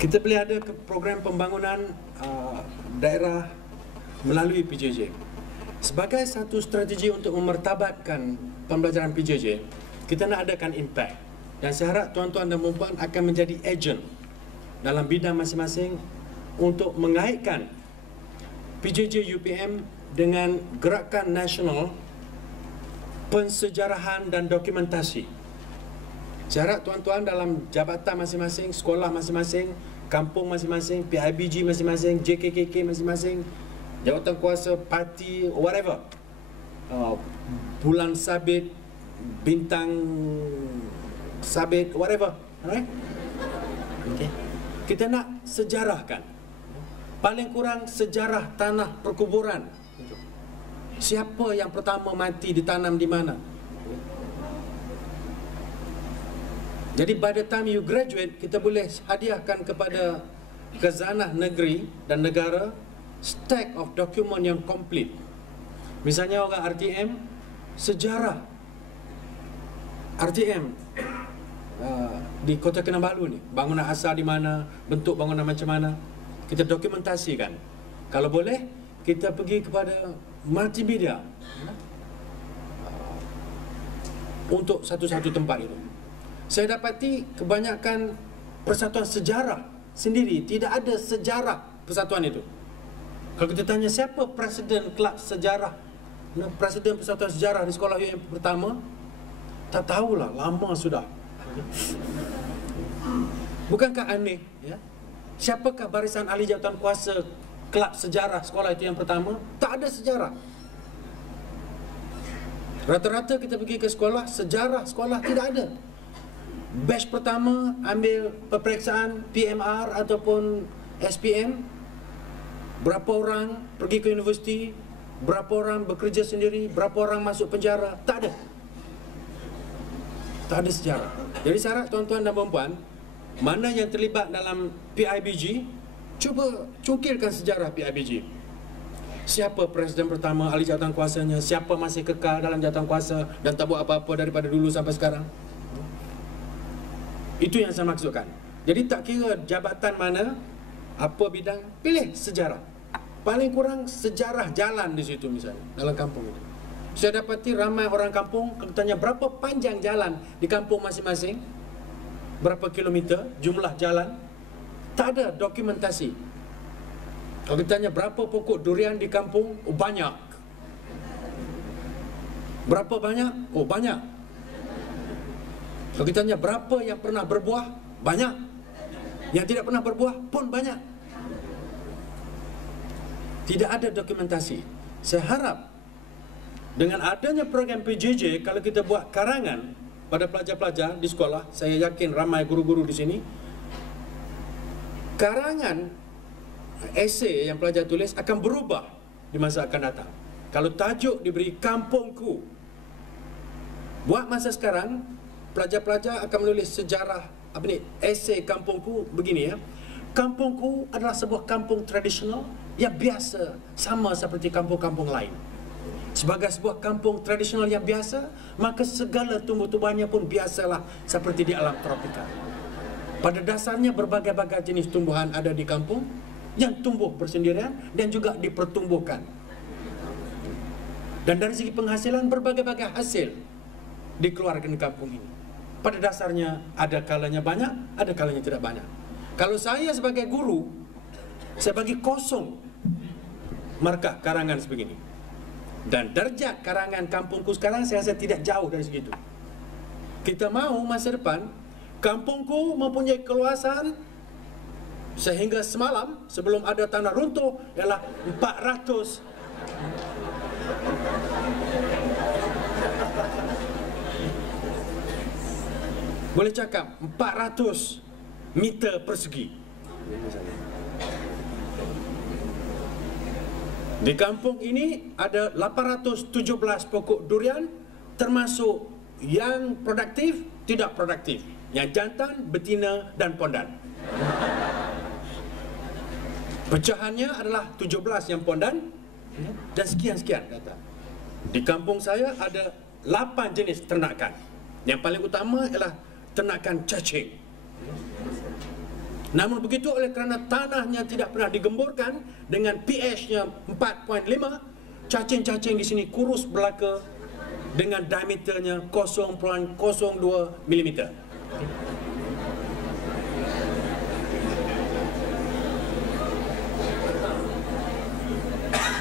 Kita boleh ada program pembangunan daerah melalui PJJ. Sebagai satu strategi untuk memertabatkan pembelajaran PJJ, kita nak adakan impact. Dan saya harap tuan-tuan dan puan-puan akan menjadi agent dalam bidang masing-masing untuk mengaitkan PJJ UPM dengan gerakan nasional pensejarahan dan dokumentasi. Saya harap tuan-tuan dalam jabatan masing-masing, sekolah masing-masing, kampung masing-masing, PIBG masing-masing, JKKK masing-masing, jawatan kuasa, parti, whatever, bulan sabit, bintang sabit, whatever, alright? Okay. Kita nak sejarahkan, paling kurang sejarah tanah perkuburan. Siapa yang pertama mati ditanam di mana? Jadi by the time you graduate, kita boleh hadiahkan kepada khazanah negeri dan negara stack of dokumen yang komplit. Misalnya orang RTM, sejarah RTM di Kota Kinabalu ni, bangunan asal di mana, bentuk bangunan macam mana, kita dokumentasikan. Kalau boleh, kita pergi kepada multimedia untuk satu-satu tempat itu. Saya dapati kebanyakan persatuan sejarah sendiri tidak ada sejarah persatuan itu. Kalau kita tanya siapa presiden kelab sejarah, presiden persatuan sejarah di sekolah yang pertama, tak tahulah, lama sudah. Bukankah aneh, ya? Siapakah barisan ahli jawatan kuasa kelab sejarah sekolah itu yang pertama? Tak ada sejarah. Rata-rata kita pergi ke sekolah, sejarah sekolah tidak ada. Batch pertama ambil peperiksaan PMR ataupun SPM, berapa orang pergi ke universiti, berapa orang bekerja sendiri, berapa orang masuk penjara, tak ada. Tak ada sejarah. Jadi saya harap tuan-tuan dan puan-puan, mana yang terlibat dalam PIBG, cuba cungkilkan sejarah PIBG. Siapa presiden pertama, ahli jawatan kuasanya, siapa masih kekal dalam jawatan kuasa dan tak buat apa-apa daripada dulu sampai sekarang. Itu yang saya maksudkan. Jadi tak kira jabatan mana, apa bidang, pilih sejarah. Paling kurang sejarah jalan di situ misalnya, dalam kampung itu. Saya dapati ramai orang kampung, kalau tanya berapa panjang jalan di kampung masing-masing, berapa kilometer, jumlah jalan, tak ada dokumentasi. Kalau kita tanya berapa pokok durian di kampung, oh banyak. Berapa banyak? Oh banyak. Kalau kita tanya berapa yang pernah berbuah, banyak. Yang tidak pernah berbuah pun banyak. Tidak ada dokumentasi. Saya harap dengan adanya program PJJ, kalau kita buat karangan pada pelajar-pelajar di sekolah, saya yakin ramai guru-guru di sini, karangan esei yang pelajar tulis akan berubah di masa akan datang. Kalau tajuk diberi kampungku, buat masa sekarang pelajar-pelajar akan menulis sejarah esei kampungku begini, ya. Kampungku adalah sebuah kampung tradisional yang biasa, sama seperti kampung-kampung lain. Sebagai sebuah kampung tradisional yang biasa, maka segala tumbuh-tumbuhannya pun biasalah seperti di alam tropika. Pada dasarnya berbagai-bagai jenis tumbuhan ada di kampung yang tumbuh bersendirian dan juga dipertumbuhkan. Dan dari segi penghasilan, berbagai-bagai hasil dikeluarkan di kampung ini. Pada dasarnya ada kalanya banyak, ada kalanya tidak banyak. Kalau saya sebagai guru, saya bagi kosong markah karangan sebegini. Dan darjat karangan kampungku sekarang saya rasa tidak jauh dari segitu. Kita mahu masa depan kampungku mempunyai keluasan sehingga semalam sebelum ada tanah runtuh ialah 400 boleh cakap 400 meter persegi. Di kampung ini ada 817 pokok durian, termasuk yang produktif, tidak produktif, yang jantan, betina dan pondan. Pecahannya adalah 17 yang pondan dan sekian-sekian kata. Di kampung saya ada 8 jenis ternakan. Yang paling utama ialah ternakan cacing. Namun begitu, oleh kerana tanahnya tidak pernah digemburkan dengan pH-nya 4.5, cacing-cacing di sini kurus belaka dengan diameternya 0.02 mm.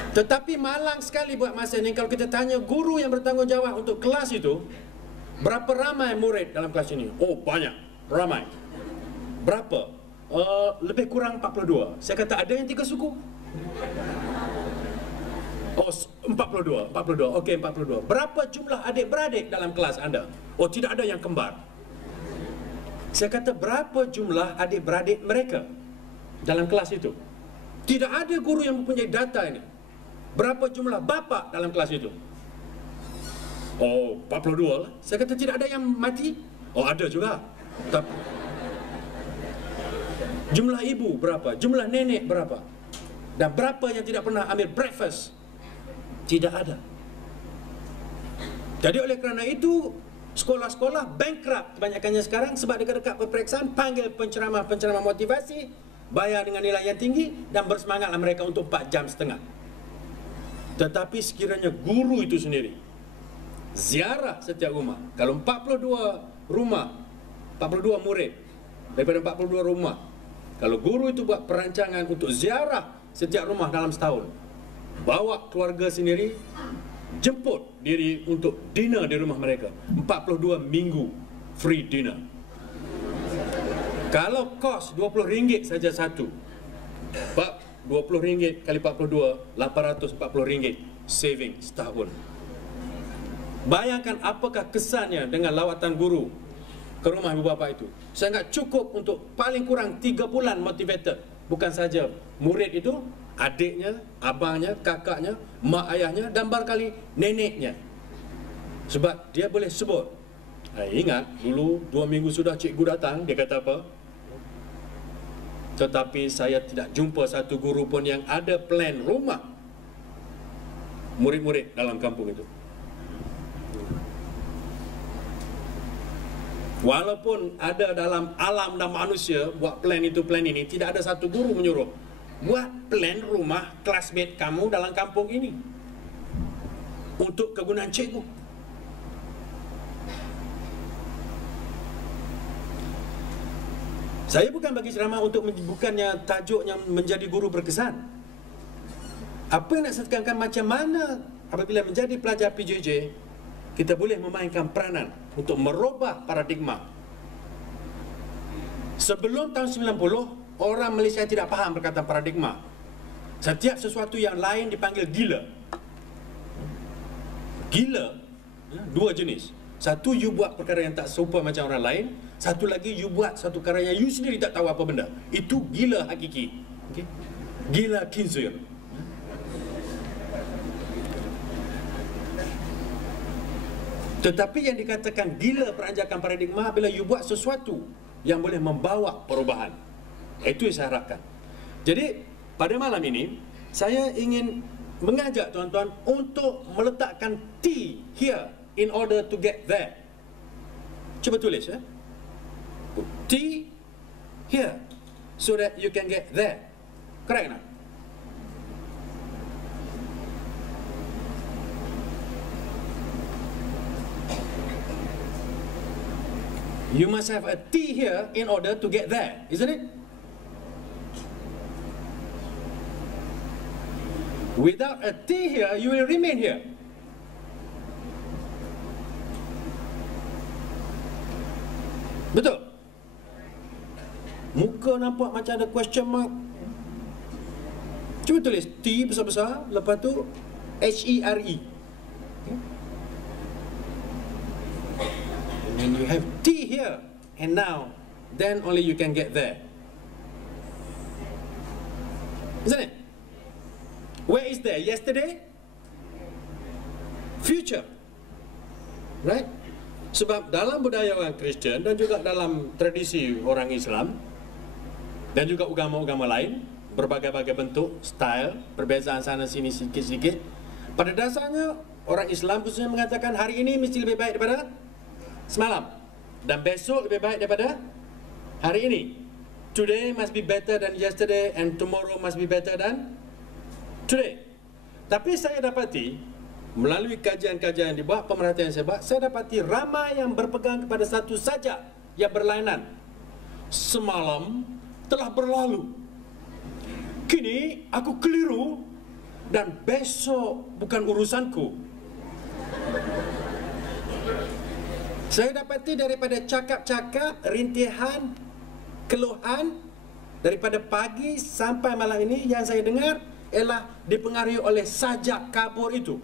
Tetapi malang sekali buat masa ini, kalau kita tanya guru yang bertanggungjawab untuk kelas itu, berapa ramai murid dalam kelas ini? Oh, banyak, ramai. Berapa? Lebih kurang 42. Saya kata, ada yang 3 suku? Oh, 42. Okey, 42. Berapa jumlah adik-beradik dalam kelas anda? Oh, tidak ada yang kembar. Saya kata, berapa jumlah adik-beradik mereka dalam kelas itu? Tidak ada guru yang mempunyai data ini. Berapa jumlah bapa dalam kelas itu? Oh, 42 lah. Saya kata, tidak ada yang mati? Oh, ada juga. Tapi jumlah ibu berapa? Jumlah nenek berapa? Dan berapa yang tidak pernah ambil breakfast? Tidak ada. Jadi oleh kerana itu, sekolah-sekolah bankrupt kebanyakannya sekarang sebab dekat-dekat peperiksaan panggil penceramah-penceramah motivasi, bayar dengan nilai yang tinggi dan bersemangatlah mereka untuk 4 jam setengah. Tetapi sekiranya guru itu sendiri ziarah setiap rumah, kalau 42 rumah, 42 murid daripada 42 rumah, kalau guru itu buat perancangan untuk ziarah setiap rumah dalam setahun, bawa keluarga sendiri, jemput diri untuk dinner di rumah mereka, 42 minggu free dinner. Kalau kos RM20 saja satu, RM20 kali 42, RM840 saving setahun. Bayangkan apakah kesannya dengan lawatan guru ke rumah ibu bapa itu. Sangat cukup untuk paling kurang 3 bulan motivated. Bukan saja murid itu, adiknya, abangnya, kakaknya, mak ayahnya dan barangkali neneknya. Sebab dia boleh sebut, ingat dulu 2 minggu sudah cikgu datang, dia kata apa? Tetapi saya tidak jumpa satu guru pun yang ada plan rumah murid-murid dalam kampung itu. Walaupun ada dalam alam dan manusia buat plan itu plan ini, tidak ada satu guru menyuruh buat plan rumah classmate kamu dalam kampung ini untuk kegunaan cikgu. Saya bukan bagi ceramah untuk bukannya tajuknya menjadi guru berkesan. Apa yang nak saya tekankan, macam mana apabila menjadi pelajar PJJ kita boleh memainkan peranan untuk merubah paradigma. Sebelum tahun 90, orang Malaysia tidak faham perkataan paradigma. Setiap sesuatu yang lain dipanggil gila. Gila, dua jenis. Satu, you buat perkara yang tak serupa macam orang lain. Satu lagi, you buat satu perkara yang you sendiri tak tahu apa benda. Itu gila hakiki. Okay? Gila khinzir. Tetapi yang dikatakan gila peranjakan paradigma bila you buat sesuatu yang boleh membawa perubahan. Itu yang saya harapkan. Jadi pada malam ini saya ingin mengajak tuan-tuan untuk meletakkan T here in order to get there. Cuba tulis ya. T here so that you can get there. Correct tak? You must have a T here in order to get there, isn't it? Without a T here, you will remain here. Betul? Muka nampak macam ada question mark. Cuba tulis T besar-besar, lepas tu HERE. When you have T here and now, then only you can get there. Isn't it? Where is there? Yesterday? Future. Right? Sebab dalam budaya orang Kristian dan juga dalam tradisi orang Islam dan juga agama-agama lain, berbagai-bagai bentuk, style, perbezaan sana sini sikit-sikit, pada dasarnya orang Islam khususnya mengatakan hari ini mesti lebih baik daripada semalam dan besok lebih baik daripada hari ini. today must be better than yesterday and tomorrow must be better than today. Tapi saya dapati melalui kajian-kajian di bawah pemerhatian saya dapati ramai yang berpegang kepada satu saja yang berlainan. Semalam telah berlalu, kini aku keliru, dan besok bukan urusanku. Saya dapati daripada cakap-cakap, rintihan, keluhan daripada pagi sampai malam ini yang saya dengar ialah dipengaruhi oleh sajak kabur itu.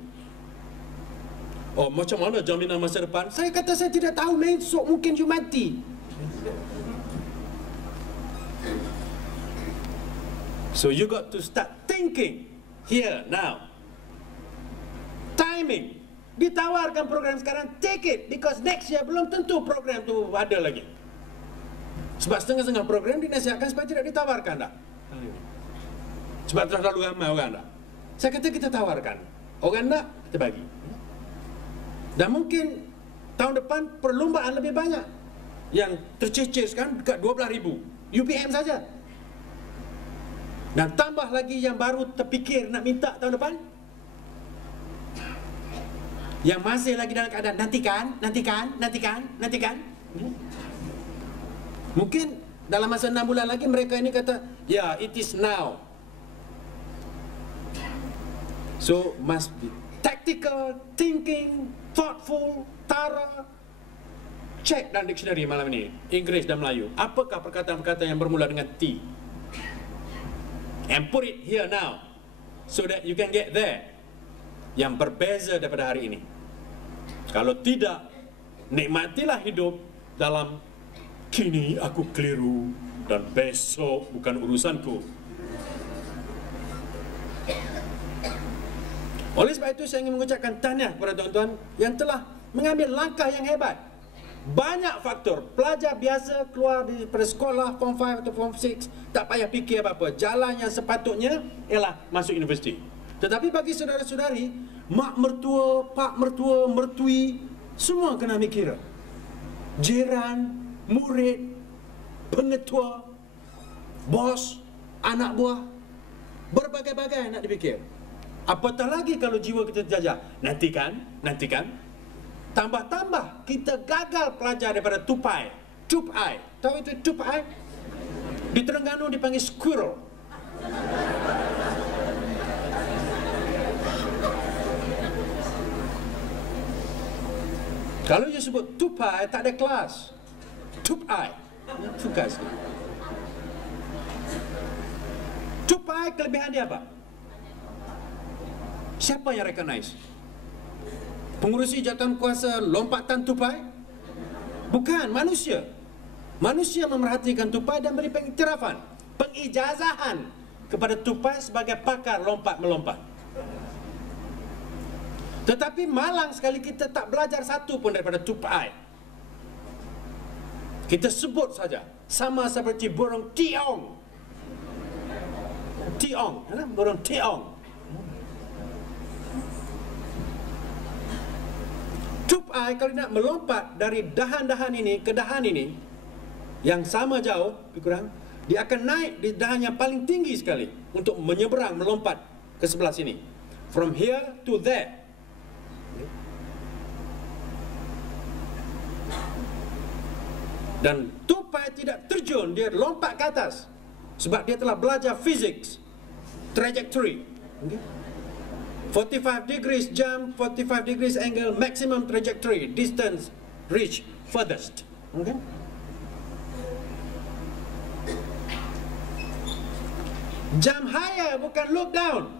Oh, macam mana jaminan masa depan? Saya kata saya tidak tahu, besok mungkin you mati. So you got to start thinking here now. Timing. Ditawarkan program sekarang, take it, because next year belum tentu program tu ada lagi. Sebab setengah-setengah program dinasihatkan supaya tidak ditawarkan tak? Sebab terlalu ramai orang tak? Saya kata kita tawarkan. Orang tak, kita bagi. Dan mungkin tahun depan perlumbaan lebih banyak. Yang tercecer sekarang dekat 12,000 UPM saja. Dan tambah lagi yang baru terfikir nak minta tahun depan, yang masih lagi dalam keadaan nantikan. Mungkin dalam masa 6 bulan lagi mereka ini kata, yeah, it is now. So must be tactical, thinking, thoughtful, thorough. Cek dalam dictionary malam ini, Inggeris dan Melayu, apakah perkataan-perkataan yang bermula dengan T, and put it here now, so that you can get there. Yang berbeza daripada hari ini. Kalau tidak, nikmatilah hidup dalam kini aku keliru dan besok bukan urusanku. Oleh sebab itu saya ingin mengucapkan tahniah kepada tuan-tuan yang telah mengambil langkah yang hebat. Banyak faktor. Pelajar biasa keluar daripada sekolah Form 5 atau Form 6 tak payah fikir apa-apa. Jalan yang sepatutnya ialah masuk universiti. Tetapi bagi saudara-saudari, mak mertua, pak mertua, mertui, semua kena ambil kira. Jiran, murid, pengetua, bos, anak buah, berbagai-bagai nak dipikir. Apatah lagi kalau jiwa kita terjajah. Nantikan. Tambah-tambah kita gagal pelajar daripada tupai. Tupai. Tahu itu tupai? Di Terengganu dipanggil squirrel. Kalau you sebut tupai, tak ada kelas. Tupai. Tugas. Tupai kelebihan dia apa? Siapa yang recognize? Pengurusi jawatan kuasa lompatan tupai? Bukan, manusia. Manusia memerhatikan tupai dan beri pengiktirafan, pengijazahan kepada tupai sebagai pakar lompat-melompat. Tetapi malang sekali kita tak belajar satu pun daripada tupai. Kita sebut saja, sama seperti burung tiong. Tiong, burung tiong. Tupai kalau nak melompat dari dahan-dahan ini ke dahan ini yang sama jauh, lebih kurang, dia akan naik di dahan yang paling tinggi sekali untuk menyeberang, melompat ke sebelah sini. From here to there. Dan tupai tidak terjun, dia lompat ke atas sebab dia telah belajar physics, trajectory. Okay? 45 degrees jump, 45 degrees angle, maximum trajectory, distance reach furthest. Okay? Jump higher, bukan look down.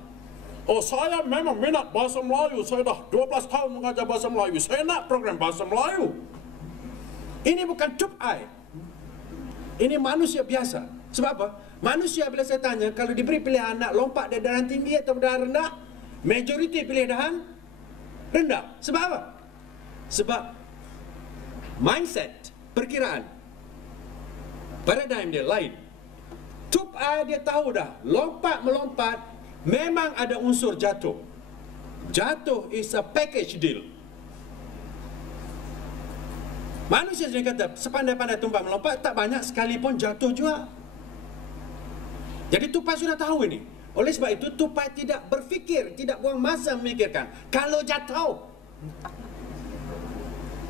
Oh, saya memang minat bahasa Melayu. Saya dah 12 tahun mengajar bahasa Melayu. Saya nak program bahasa Melayu. Ini bukan tupai. Ini manusia biasa. Sebab apa? Manusia bila saya tanya, kalau diberi pilihan nak lompat dari dahan tinggi atau dahan rendah, majoriti pilih dahan rendah. Sebab apa? Sebab mindset, perkiraan, paradigm dia lain. Tupai dia tahu dah, lompat-melompat memang ada unsur jatuh. Jatuh is a package deal. Manusia sendiri kata, sepandai-pandai tupai melompat, tak banyak sekalipun jatuh juga. Jadi tupai sudah tahu ini. Oleh sebab itu tupai tidak berfikir, tidak buang masa memikirkan. Kalau jatuh,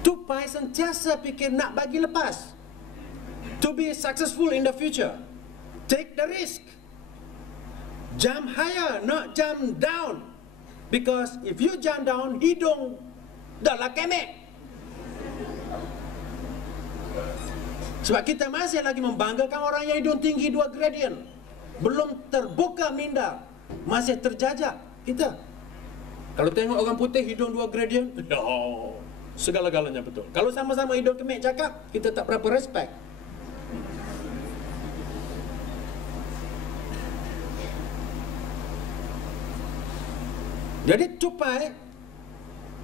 tupai sentiasa fikir nak bagi lepas. To be successful in the future, take the risk. Jump higher, not jump down. Because if you jump down, hidung dah lah kemek. Sebab kita masih lagi membanggakan orang yang hidung tinggi 2 gradient. Belum terbuka minda, masih terjajah kita. Kalau tengok orang putih hidung 2 gradient, segala-galanya betul. Kalau sama-sama hidung kemek cakap, kita tak berapa respect. Jadi tupai,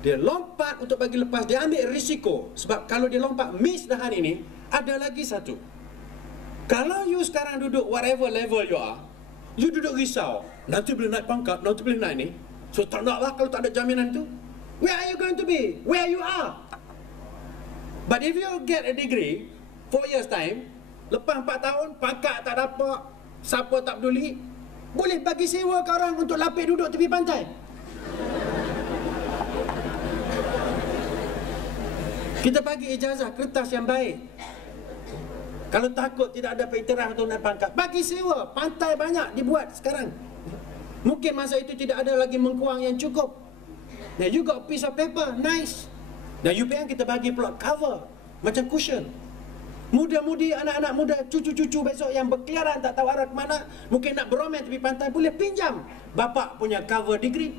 dia lompat untuk bagi lepas, dia ambil risiko. Sebab kalau dia lompat miss dah hari ini, ada lagi satu. Kalau you sekarang duduk whatever level you are, you duduk risau, nanti boleh naik pangkat, nanti boleh naik ni. So tak nak lah kalau tak ada jaminan tu. Where are you going to be? Where you are? But if you get a degree 4 years time, lepas 4 tahun pangkat tak dapat, siapa tak peduli, boleh bagi sewa ke orang untuk lapik duduk tepi pantai. Kita bagi ijazah kertas yang baik. Kalau takut tidak ada iktiraf untuk naik pangkat, bagi sewa. Pantai banyak dibuat sekarang. Mungkin masa itu tidak ada lagi mengkuang yang cukup. Now you got a piece of paper, nice. Dan UPM kita bagi plot cover macam cushion. Muda-mudi, anak-anak muda, cucu-cucu besok yang berkeliaran tak tahu arah ke mana, mungkin nak beromel tepi pantai, boleh pinjam bapak punya cover degree.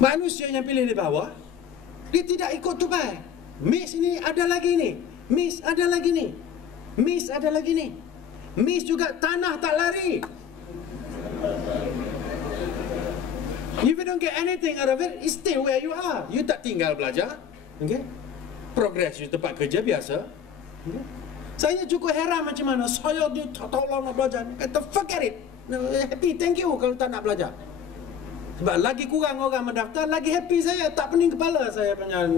Manusia yang pilih di bawah, dia tidak ikut tupai. Miss ni ada lagi ni, miss ada lagi ni, miss ada lagi ni, miss juga tanah tak lari. If you don't get anything out of it, stay where you are. You tak tinggal belajar, okay? Progress you tempat kerja biasa. Okay? Saya cukup heran macam mana saya dia tak tahu lah nak belajar. Kata forget it, happy, thank you kalau tak nak belajar. Sebab lagi kurang orang mendaftar, lagi happy saya. Tak pening kepala saya punya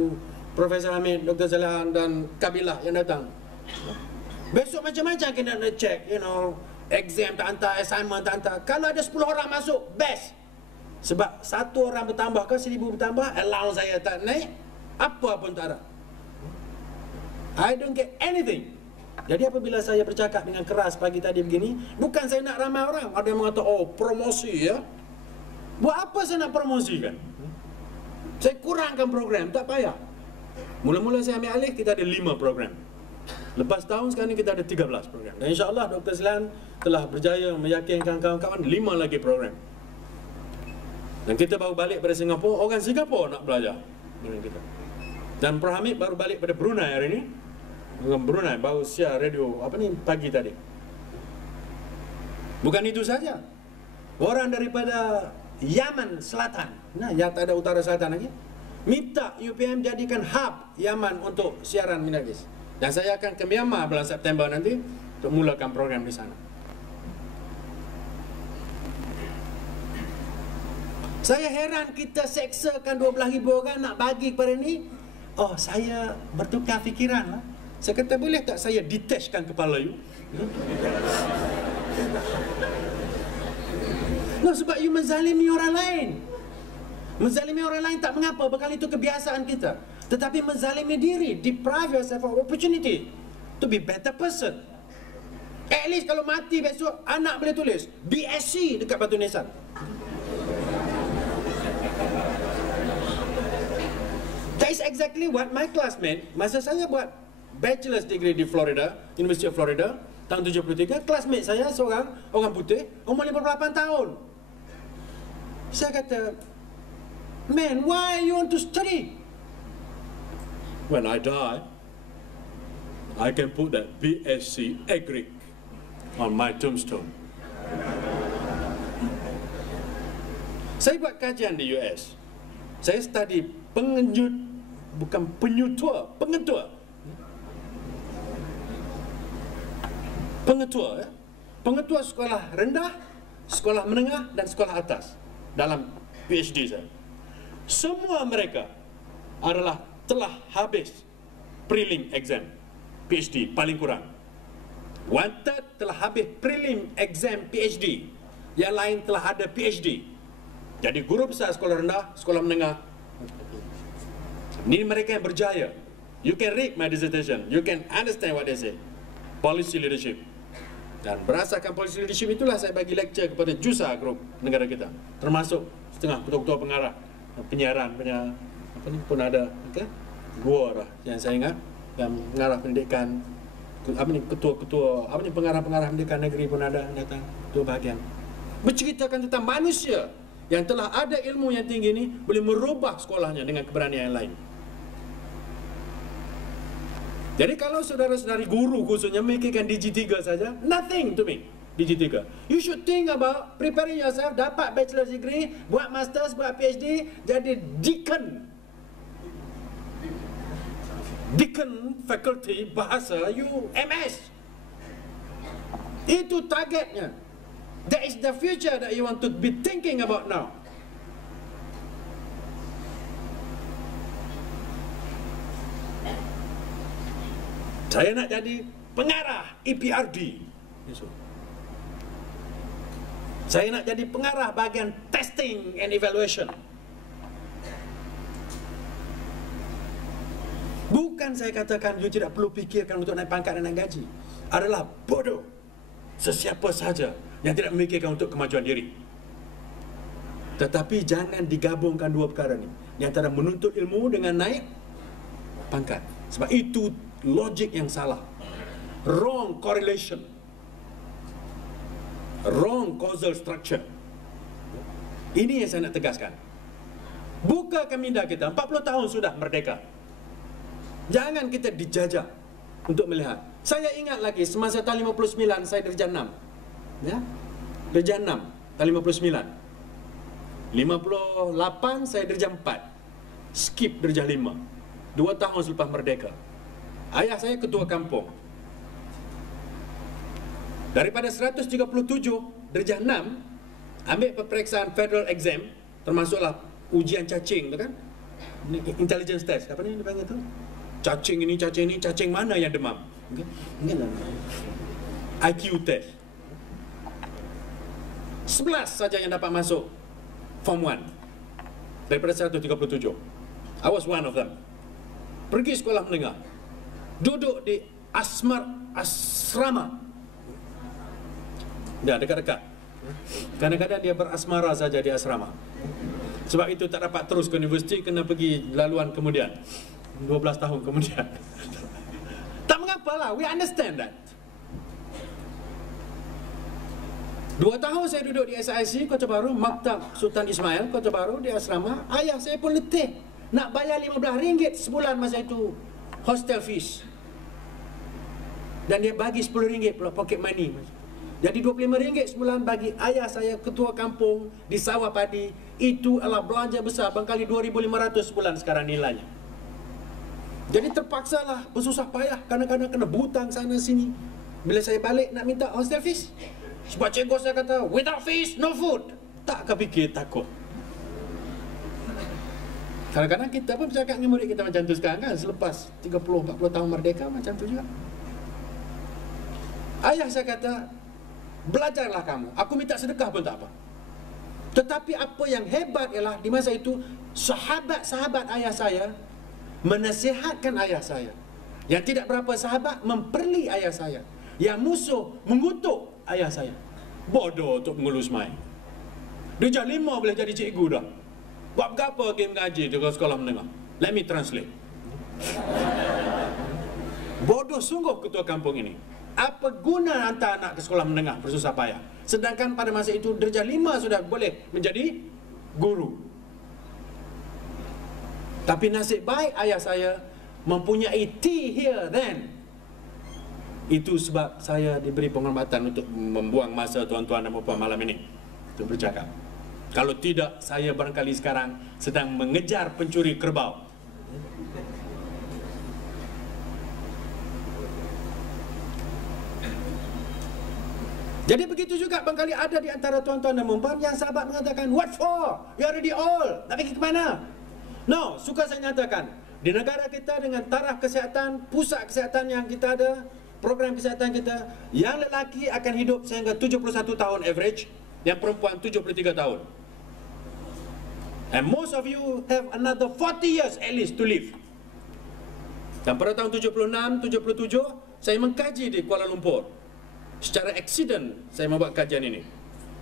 Profesor Hamid, Dr. Zalihan dan Kabilah yang datang. Besok macam-macam kena check, exam tak hantar, assignment tak hantar. Kalau ada 10 orang masuk, best. Sebab 1 orang bertambah ke 1000 bertambah, allowance saya tak naik, apa pun tak ada. I don't get anything. Jadi apabila saya bercakap dengan keras pagi tadi begini, bukan saya nak ramai orang. Ada yang mengatakan, oh promosi ya. Buat apa saya nak promosikan? Saya kurangkan program, tak payah. Mula-mula saya ambil alih, kita ada 5 program. Lepas tahun sekarang ni kita ada 13 program. Dan insyaAllah Dr. Zalihan telah berjaya meyakinkan kawan-kawan 5 lagi program. Dan kita baru balik pada Singapura, orang Singapura nak belajar dengan kita. Dan Prof Hamid baru balik pada Brunei hari ini. Brunei baru siar radio pagi tadi. Bukan itu saja. Orang daripada Yaman Selatan, yang tak ada utara selatan lagi, minta UPM jadikan hub Yaman untuk siaran Minagis. Dan saya akan ke Myanmar bulan September nanti untuk mulakan program di sana. Saya heran kita seksakan 12,000 orang nak bagi kepada ni. Oh, saya bertukar fikiran lah. Saya kata, boleh tak saya detachkan kepala you? No, sebab you menzalimi orang lain. Menzalimi orang lain tak mengapa, bakal itu kebiasaan kita. Tetapi menzalimi diri, deprive yourself of opportunity to be better person. At least kalau mati besok, anak boleh tulis BSc dekat Batu Nisan. That is exactly what my classmate, masa saya buat bachelor's degree di Florida, University of Florida, tahun 73, classmate saya seorang orang putih, umur 58 tahun. Saya kata, man, why you want to study? When I die, I can put that BSc Agric on my tombstone. Saya buat kajian di US. Saya study pengetua. Pengetua sekolah rendah, sekolah menengah dan sekolah atas dalam PhD saya. Semua mereka adalah telah habis prelim exam PhD paling kurang. One third telah habis prelim exam PhD, yang lain telah ada PhD. Jadi guru besar sekolah rendah, sekolah menengah, ini mereka yang berjaya. You can read my dissertation, you can understand what they say. Policy leadership. Dan berdasarkan policy leadership itulah saya bagi lecture kepada jusa grup negara kita, termasuk setengah ketua-ketua pengarah penyiaran apa ni pun ada, okay? Dua lah yang saya ingat, dan pengarah pendidikan apa ni, ketua-ketua apa ni, pengarah-pengarah pendidikan negeri pun ada datang, dua bahagian berceritakan tentang manusia yang telah ada ilmu yang tinggi ni boleh merubah sekolahnya dengan keberanian yang lain. Jadi kalau saudara-saudari guru khususnya memikirkan Digi3 saja, nothing to me Digi3. You should think about preparing yourself, dapat bachelor degree, buat masters, buat PhD, jadi Deacon faculty bahasa UMS. Itu targetnya. That is the future that you want to be thinking about now. Saya nak jadi pengarah EPRD. Saya nak jadi pengarah bahagian testing and evaluation. Bukan saya katakan you tidak perlu fikirkan untuk naik pangkat dan naik gaji. Adalah bodoh sesiapa saja yang tidak memikirkan untuk kemajuan diri. Tetapi jangan digabungkan dua perkara ni, di antara menuntut ilmu dengan naik pangkat. Sebab itu logik yang salah. Wrong correlation, wrong causal structure. Ini yang saya nak tegaskan. Bukakan minda kita. 40 tahun sudah merdeka. Jangan kita dijajah untuk melihat. Saya ingat lagi semasa tahun 59 saya darjah 6. Ya? Darjah 6 tahun 59. 58 saya darjah 4. Skip darjah 5. 2 tahun selepas merdeka. Ayah saya ketua kampung. Daripada 137 darjah 6 ambil peperiksaan federal exam, termasuklah ujian cacing tu kan, intelligence test, apa ni dipanggil tu, cacing ini, cacing mana yang demam, okay? IQ test. 11 saja yang dapat masuk form 1 daripada 137. I was one of them. Pergi sekolah menengah, duduk di asrama. Dah dekat-dekat. Kadang-kadang dia berasmara saja di asrama. Sebab itu tak dapat terus ke universiti, kena pergi laluan kemudian, 12 tahun kemudian. Tak mengapalah, we understand that. 2 tahun saya duduk di SIC Kota Baru, Maktab Sultan Ismail Kota Baru di asrama. Ayah saya pun letih nak bayar RM15 sebulan masa itu hostel fees. Dan dia bagi RM10 pula pocket money. Jadi RM25 sebulan bagi ayah saya ketua kampung di sawah padi. Itu adalah belanja besar, barangkali RM2,500 sebulan sekarang nilainya. Jadi terpaksalah bersusah payah, kadang-kadang kena butang sana sini. Bila saya balik nak minta hostel fees, sebab cikgu saya kata without fees no food. Tak kepikir takut. Kadang-kadang kita pun bercakap dengan murid kita macam tu sekarang kan, selepas 30-40 tahun merdeka macam tu juga. Ayah saya kata, belajarlah kamu, aku minta sedekah pun tak apa. Tetapi apa yang hebat ialah di masa itu sahabat-sahabat ayah saya menasihatkan ayah saya. Yang tidak berapa sahabat memperli ayah saya. Yang musuh mengutuk ayah saya. Bodoh untuk mengelus main. Darjah 5 boleh jadi cikgu dah. Buat apa pergi mengaji di sekolah menengah? Let me translate. Bodoh sungguh ketua kampung ini. Apa guna hantar anak ke sekolah menengah bersusah payah, sedangkan pada masa itu darjah 5 sudah boleh menjadi guru. Tapi nasib baik ayah saya mempunyai tea here then. Itu sebab saya diberi penghormatan untuk membuang masa tuan-tuan dan puan malam ini untuk bercakap. Kalau tidak, saya barangkali sekarang sedang mengejar pencuri kerbau. Jadi begitu juga barangkali ada di antara tuan-tuan dan puan yang sahabat mengatakan, what for? You already old. Nak pergi ke mana? No, suka saya nyatakan, di negara kita dengan taraf kesihatan, pusat kesihatan yang kita ada, program kesihatan kita, yang lelaki akan hidup sehingga 71 tahun average, yang perempuan 73 tahun. And most of you have another 40 years at least to live. Dan pada tahun 76, 77, saya mengkaji di Kuala Lumpur. Secara accident saya membuat kajian ini.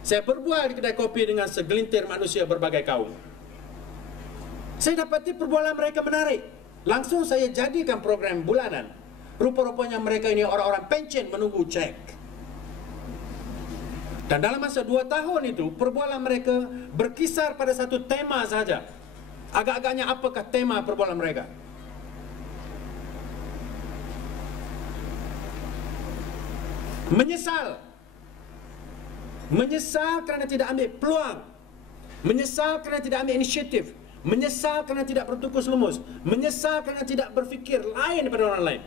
Saya berbual di kedai kopi dengan segelintir manusia berbagai kaum. Saya dapati perbualan mereka menarik. Langsung saya jadikan program bulanan. Rupa-rupanya mereka ini orang-orang pencen menunggu cek. Dan dalam masa 2 tahun itu, perbualan mereka berkisar pada satu tema saja. Agak-agaknya apakah tema perbualan mereka? Menyesal. Menyesal kerana tidak ambil peluang. Menyesal kerana tidak ambil inisiatif. Menyesal kerana tidak bertukus lumus. Menyesal kerana tidak berfikir lain daripada orang lain.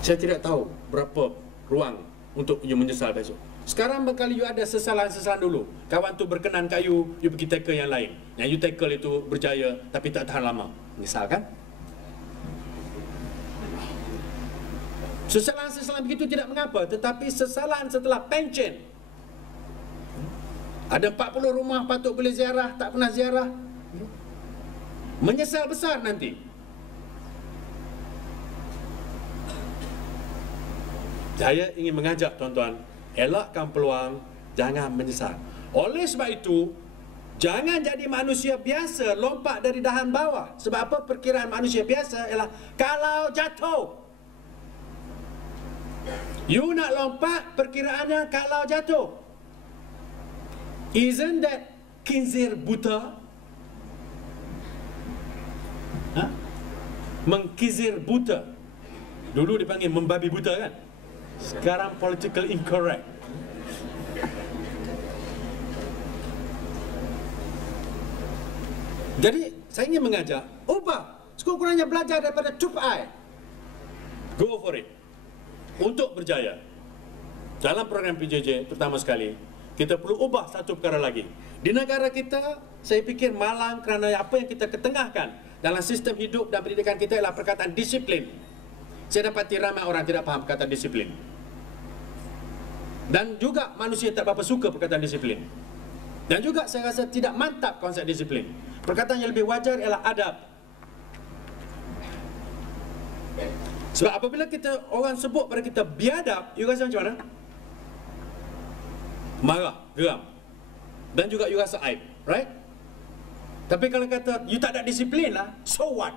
Saya tidak tahu berapa ruang untuk you menyesal besok. Sekarang berkali you ada sesalan-sesalan dulu. Kawan tu berkenan kat you pergi tackle yang lain. Yang you tackle itu berjaya tapi tak tahan lama. Menyesal kan? Sesalan-sesalan begitu tidak mengapa, tetapi sesalan setelah pencen. Ada 40 rumah patut boleh ziarah, tak pernah ziarah. Menyesal besar nanti. Saya ingin mengajak tuan-tuan, elakkan peluang, jangan menyesal. Oleh sebab itu, jangan jadi manusia biasa lompat dari dahan bawah. Sebab apa? Perkiraan manusia biasa ialah kalau jatuh. You nak lompat, perkiraannya kalau jatuh. Isn't that khinzir buta? Mengkhinzir buta. Dulu dipanggil membabi buta kan? Sekarang political incorrect. Jadi saya ingin mengajak, ubah, sekurang-kurangnya belajar daripada cupai. Go for it. Untuk berjaya dalam program PJJ, pertama sekali kita perlu ubah satu perkara lagi. Di negara kita, saya fikir malang kerana apa yang kita ketengahkan dalam sistem hidup dan pendidikan kita ialah perkataan disiplin. Saya dapati ramai orang tidak faham perkataan disiplin. Dan juga manusia tak berapa suka perkataan disiplin. Dan juga saya rasa tidak mantap konsep disiplin. Perkataan yang lebih wajar ialah adab. Sebab apabila orang sebut pada kita biadab, you rasa macam mana? Marah, geram. Dan juga you rasa aib, right? Tapi kalau kata you tak ada disiplin lah, so what?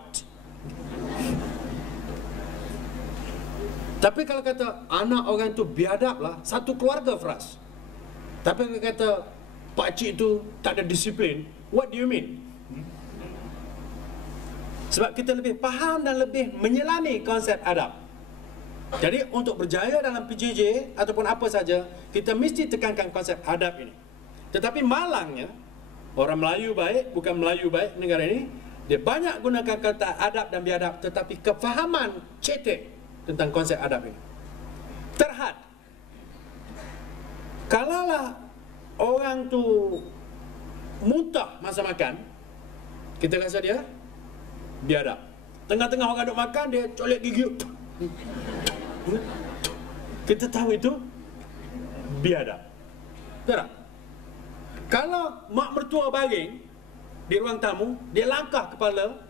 Tapi kalau kata anak orang tu biadab lah, satu keluarga frust. Tapi kalau kata pakcik tu tak ada disiplin, what do you mean? Sebab kita lebih faham dan lebih menyelami konsep adab. Jadi untuk berjaya dalam PJJ ataupun apa saja, kita mesti tekankan konsep adab ini. Tetapi malangnya, orang Melayu baik, bukan Melayu baik negara ini, dia banyak gunakan kata adab dan biadab, tetapi kefahaman cetek tentang konsep adab ini terhad. Kalaulah orang tu muntah masa makan, kita rasa dia biadab. Tengah-tengah orang duk makan, dia colek gigi. Kita tahu itu biadab. Tak? Kalau mak mertua baring di ruang tamu, dia langkah kepala,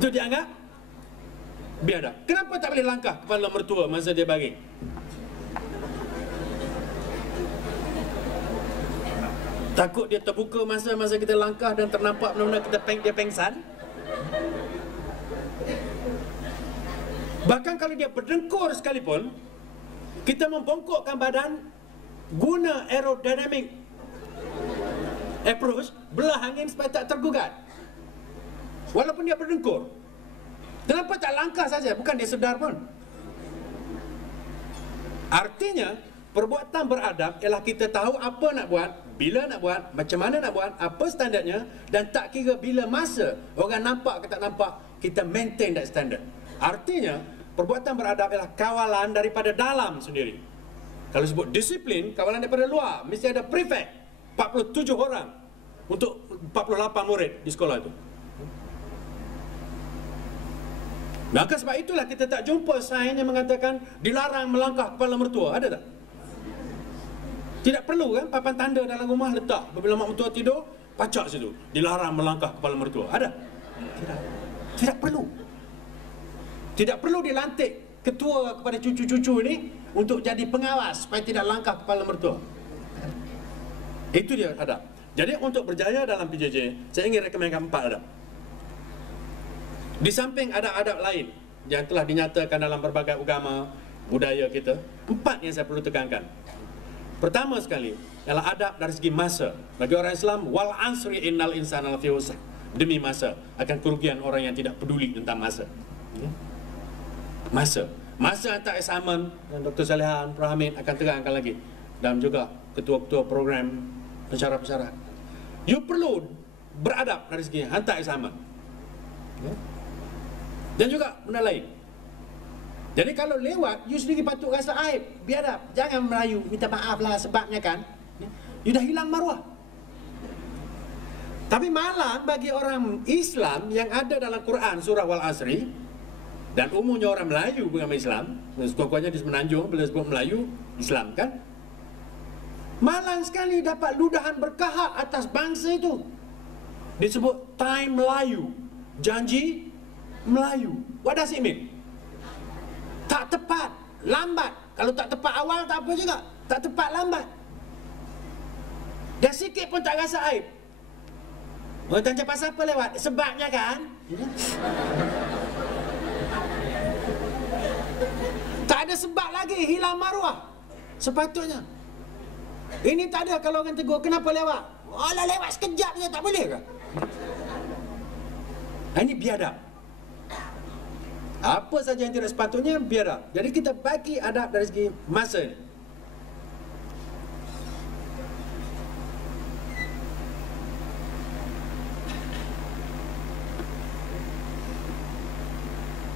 itu dianggap biadab. Kenapa tak boleh langkah kepala mertua masa dia baring? Takut dia terbuka masa kita langkah dan ternampak benar-benar dia pengsan? Bahkan kalau dia berdengkur sekalipun, kita membongkokkan badan guna aerodynamic approach, belah angin supaya tak tergugat. Walaupun dia berdengkur. Kenapa tak langkah saja? Bukan dia sedar pun. Artinya, perbuatan beradab ialah kita tahu apa nak buat, bila nak buat, macam mana nak buat, apa standardnya, dan tak kira bila masa orang nampak ke tak nampak, kita maintain that standard. Artinya, perbuatan beradab ialah kawalan daripada dalam sendiri. Kalau sebut disiplin, kawalan daripada luar, mesti ada prefect 47 orang untuk 48 murid di sekolah itu. Maka sebab itulah kita tak jumpa sains yang mengatakan dilarang melangkah kepala mertua. Ada tak? Tidak perlu kan papan tanda dalam rumah letak. Bila mak mertua tidur, pacak situ. Dilarang melangkah kepala mertua. Ada? Tidak. Tidak perlu. Tidak perlu dilantik ketua kepada cucu-cucu ini untuk jadi pengawas supaya tidak langkah kepala mertua. Itu dia adab. Jadi untuk berjaya dalam PJJ, saya ingin rekomenkan 4 adab. Di samping adab-adab lain yang telah dinyatakan dalam berbagai agama, budaya kita, 4 yang saya perlu tekankan. Pertama sekali ialah adab dari segi masa. Bagi orang Islam, wal ansri innal insana lafi khusr. Demi masa, akan kerugian orang yang tidak peduli tentang masa. Masa hantar assignment, dan Dr. Salihan, Prof. Hamid akan terangkan lagi. Dan juga ketua-ketua program pensyarah-pensyarah. You perlu beradab dari segi hantar assignment. Dan juga benda lain. Jadi kalau lewat, you sendiri patut rasa aib. Biadab. Jangan merayu, minta maaf lah sebabnya kan. You dah hilang maruah. Tapi malang bagi orang Islam yang ada dalam Quran surah Wal Asri, dan umumnya orang Melayu beragama Islam, sekurang-kurangnya di Semenanjung bila sebut Melayu, Islam kan, malang sekali dapat ludahan berkahak atas bangsa itu. Disebut time Melayu, janji Melayu. What does it mean? Tak tepat, lambat. Kalau tak tepat awal tak apa juga, tak tepat lambat. Dan sikit pun tak rasa aib. Oh, tanya pasal apa lewat? Sebabnya kan? Tak ada sebab lagi, hilang maruah. Sepatutnya. Ini tak ada kalau orang tegur, kenapa lewat? Alah lewat sekejap je, tak boleh ke? Ini biadab. Apa saja yang tidak sepatutnya, biadab. Jadi kita bagi adab dari segi masa ni.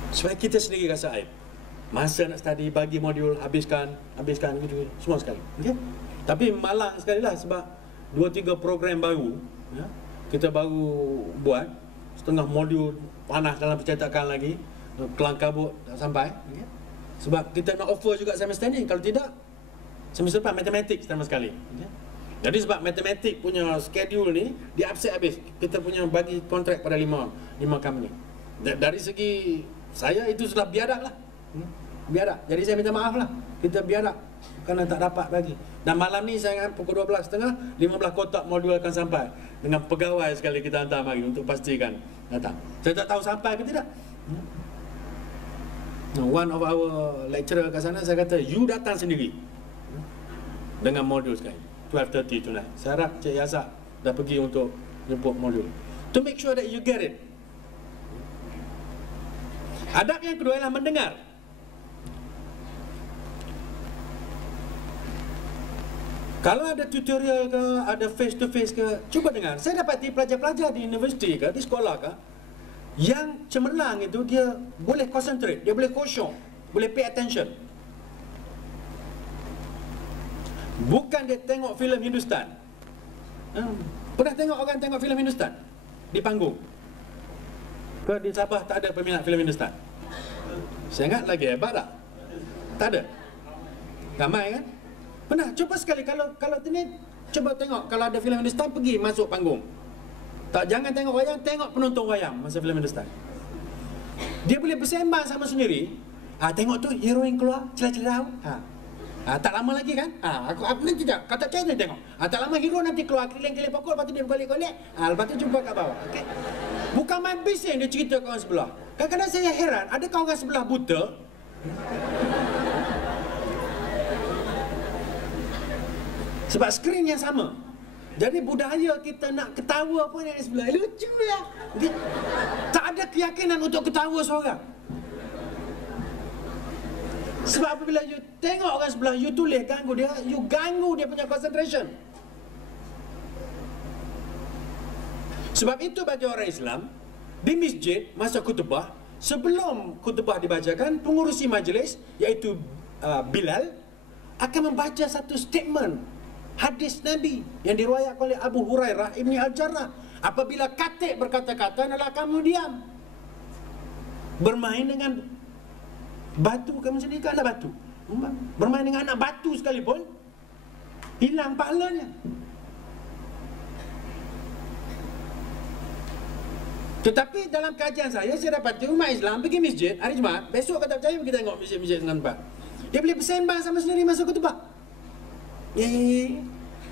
Supaya kita sendiri rasa aib. Masa nak study, bagi modul, habiskan gitu, semua sekali. Okay? Tapi malang sekali lah sebab 2-3 program baru, ya, kita baru buat, setengah modul panas dalam percetakan lagi, kelang kabut tak sampai. Okay? Sebab kita nak offer juga semester ni, kalau tidak, semester depan matematik sama sekali. Okay? Jadi sebab matematik punya schedule ni, dia upset habis. Kita punya bagi kontrak pada 5 company. Dari segi saya itu sudah biadab lah. Biadab. Jadi saya minta maaf lah. Kita biadab kerana tak dapat bagi. Dan malam ni saya ingat pukul 12.30 15 kotak modul akan sampai. Dengan pegawai sekali kita hantar mari untuk pastikan datang. Saya tak tahu sampai ke tidak. One of our lecturer kat sana, saya kata you datang sendiri dengan modul sekali 12:30 tonight. Saya harap Cik Yazak dah pergi untuk jemput modul. To make sure that you get it. Adab yang kedua ialah mendengar. Kalau ada tutorial ke, ada face to face ke, cuba dengar. Saya dapati pelajar-pelajar di universiti ke, di sekolah ke, yang cemerlang itu dia boleh concentrate, dia boleh khusyuk, boleh pay attention. Bukan dia tengok filem Hindustan. Pernah tengok orang tengok filem Hindustan di panggung? Ke di Sabah tak ada peminat filem Hindustan? Saya ingat lagi hebat tak? Tak ada? Ramai kan? Pernah? Cuba sekali kalau ini, cuba tengok kalau ada filem Hindustan, pergi masuk panggung. Tak, jangan tengok wayang, tengok penonton wayang masa filem Hindustan. Dia boleh bersembang sama sendiri. Tengok tu heroin keluar celah-celah. Tak lama lagi kan? Aku nanti tak kata saya tengok. Tak lama hero nanti keluar keliling-keliling pokok, lepas tu dia golek-golek. Lepas tu jumpa kat bawah. Okey. Bukan main bising dia cerita ke orang sebelah. Kadang-kadang saya heran, adakah orang sebelah buta? Sebab skrin yang sama. Jadi budaya kita nak ketawa pun yang sebelah. Lucu ya. Tak ada keyakinan untuk ketawa seorang. Sebab apabila you tengok orang sebelah, you tulis ganggu dia, you ganggu dia punya concentration. Sebab itu bagi orang Islam, di masjid, masa khutbah, sebelum khutbah dibacakan, pengurusi majlis, iaitu Bilal, akan membaca satu statement hadis Nabi yang diriwayatkan oleh Abu Hurairah Ibni Al-Jarrah. Apabila katik berkata-kata, adalah kamu diam. Bermain dengan batu, kamu sendiri kan anak batu. Bermain dengan anak batu sekalipun, hilang pahalanya. Tetapi dalam kajian saya dapati umat Islam pergi masjid hari Jumaat, besok kata percaya pergi tengok masjid-masjid dengan tempat. Dia boleh bersembang sama sendiri masuk khutbah.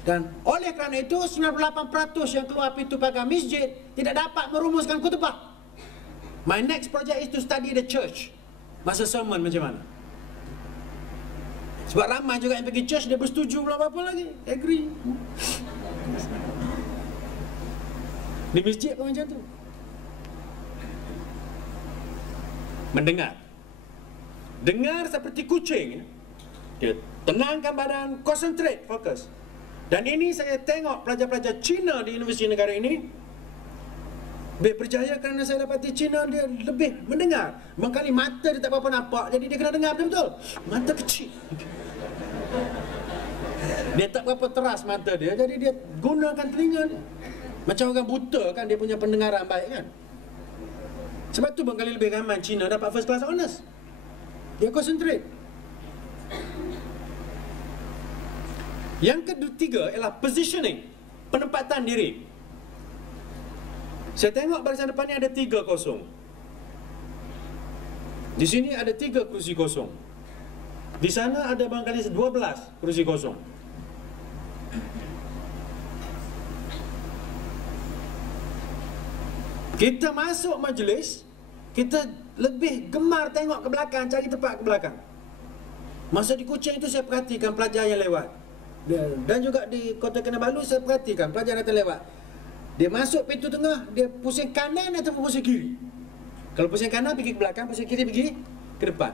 Dan oleh kerana itu 98% yang keluar pintu pagar masjid tidak dapat merumuskan khutbah. My next project is to study the church. Masa sermon macam mana? Sebab ramai juga yang pergi church, dia bersetuju pula apa-apa lagi. Agree. Di masjid pun macam tu. Mendengar. Dengar seperti kucing. Dia tenangkan badan, concentrate, fokus. Dan ini saya tengok pelajar-pelajar Cina di universiti negara ini berjaya kerana saya dapati Cina dia lebih mendengar. Mengkali mata dia tak apa-apa nampak, jadi dia kena dengar betul-betul. Mata kecil. Dia tak berapa teras mata dia, jadi dia gunakan telinga dia. Macam orang buta kan, dia punya pendengaran baik kan. Sebab tu mengkali lebih ramai Cina dapat first class honors. Dia concentrate. Yang ketiga ialah positioning, penempatan diri. Saya tengok barisan depan ni ada 3 kosong. Di sini ada 3 kerusi kosong. Di sana ada barangkali 12 kerusi kosong. Kita masuk majlis, kita lebih gemar tengok ke belakang, cari tempat ke belakang. Masa di Kuching itu saya perhatikan pelajar yang lewat. Dan juga di Kota Kinabalu saya perhatikan pelajar yang lewat. Dia masuk pintu tengah, dia pusing kanan ataupun pusing kiri. Kalau pusing kanan pergi ke belakang, pusing kiri pergi ke depan.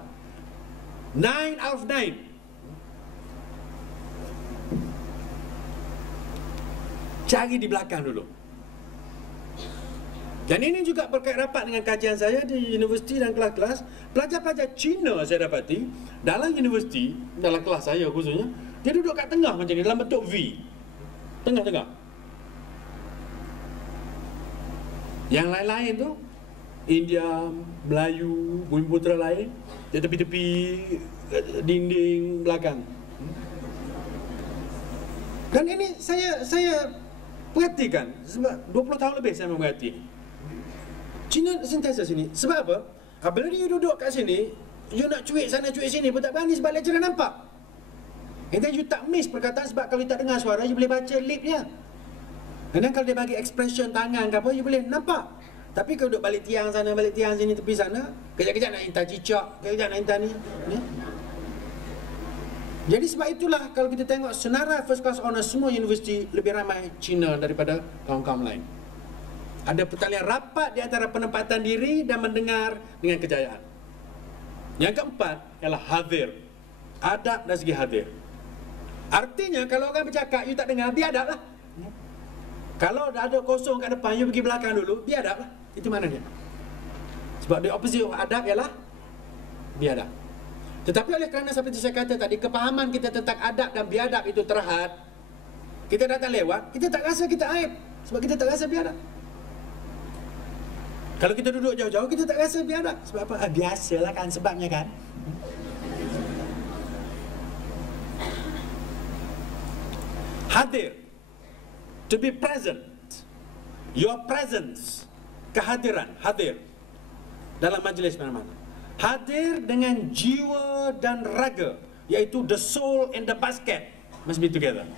9 out of 9. Cari di belakang dulu. Dan ini juga berkait rapat dengan kajian saya di universiti dan kelas-kelas. Pelajar-pelajar Cina saya dapati dalam universiti, dalam kelas saya khususnya, dia duduk kat tengah macam ni, dalam bentuk V. Tengah-tengah. Yang lain-lain tu, India, Melayu, Bumi Putera lain, dia tepi-tepi dinding belakang. Dan ini saya perhatikan sebab 20 tahun lebih saya memperhati. Cina sentiasa sini. Sebab apa? Apabila you duduk kat sini, you nak cuik sana cuik sini pun tak berani sebab lecturer nampak. And then you tak miss perkataan sebab kalau you tak dengar suara, you boleh baca lip dia. And then kalau dia bagi expression tangan ke apa, you boleh nampak. Tapi kalau duduk balik tiang sana, balik tiang sini, tepi sana, kejap-kejap nak intan cicak, kejap-kejap nak intan ni. Jadi sebab itulah kalau kita tengok senarai first class honours semua universiti lebih ramai Cina daripada kaum-kaum lain. Ada pertalian rapat di antara penempatan diri dan mendengar dengan kejayaan. Yang keempat ialah hadir. Adab dari segi hadir. Artinya kalau orang bercakap you tak dengar, biadab lah. Kalau ada kosong kat depan, you pergi belakang dulu, biadab lah. Itu maknanya. Sebab the opposite of adab ialah biadab. Tetapi oleh kerana seperti saya kata tadi, kepahaman kita tentang adab dan biadab itu terhad, kita datang lewat, kita tak rasa kita aib. Sebab kita tak rasa biadab. Kalau kita duduk jauh-jauh, kita tak rasa biadab. Sebab apa? Biasalah kan sebabnya kan. Hadir. To be present. Your presence. Kehadiran. Hadir. Dalam majlis mana-mana. Hadir dengan jiwa dan raga. Iaitu the soul and the basket. Must be together.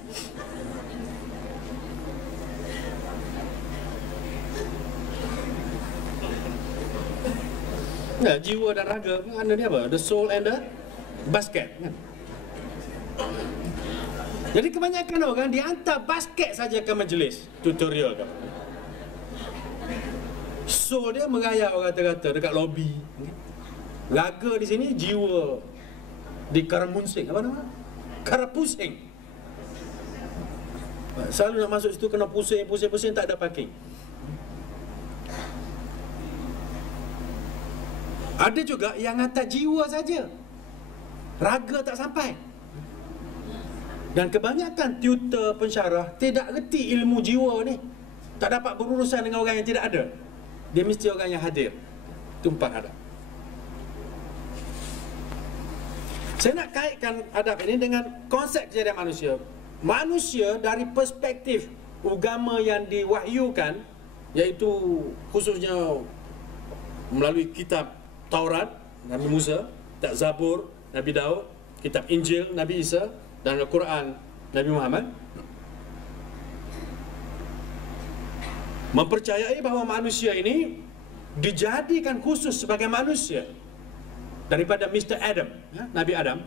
Nah, jiwa dan raga anda ni apa? The soul and the basket kan? Jadi kebanyakan orang dihantar basket saja ke majlis tutorial kan? Soul dia merayap orang kata-kata dekat lobi. Raga di sini, jiwa di Karamunsing. Apa nama? Karapusing. Selalu nak masuk situ kena pusing, tak ada parking. Ada juga yang hantar jiwa saja, raga tak sampai. Dan kebanyakan tutor pensyarah tidak reti ilmu jiwa ni, tak dapat berurusan dengan orang yang tidak ada. Dia mesti orang yang hadir. Tumpak adab. Saya nak kaitkan adab ini dengan konsep kejadian manusia. Manusia dari perspektif agama yang diwahyukan, iaitu khususnya melalui kitab Taurat, Nabi Musa, kitab Zabur, Nabi Daud, kitab Injil, Nabi Isa, dan Al-Quran, Nabi Muhammad, mempercayai bahawa manusia ini dijadikan khusus sebagai manusia daripada Mr. Adam, Nabi Adam,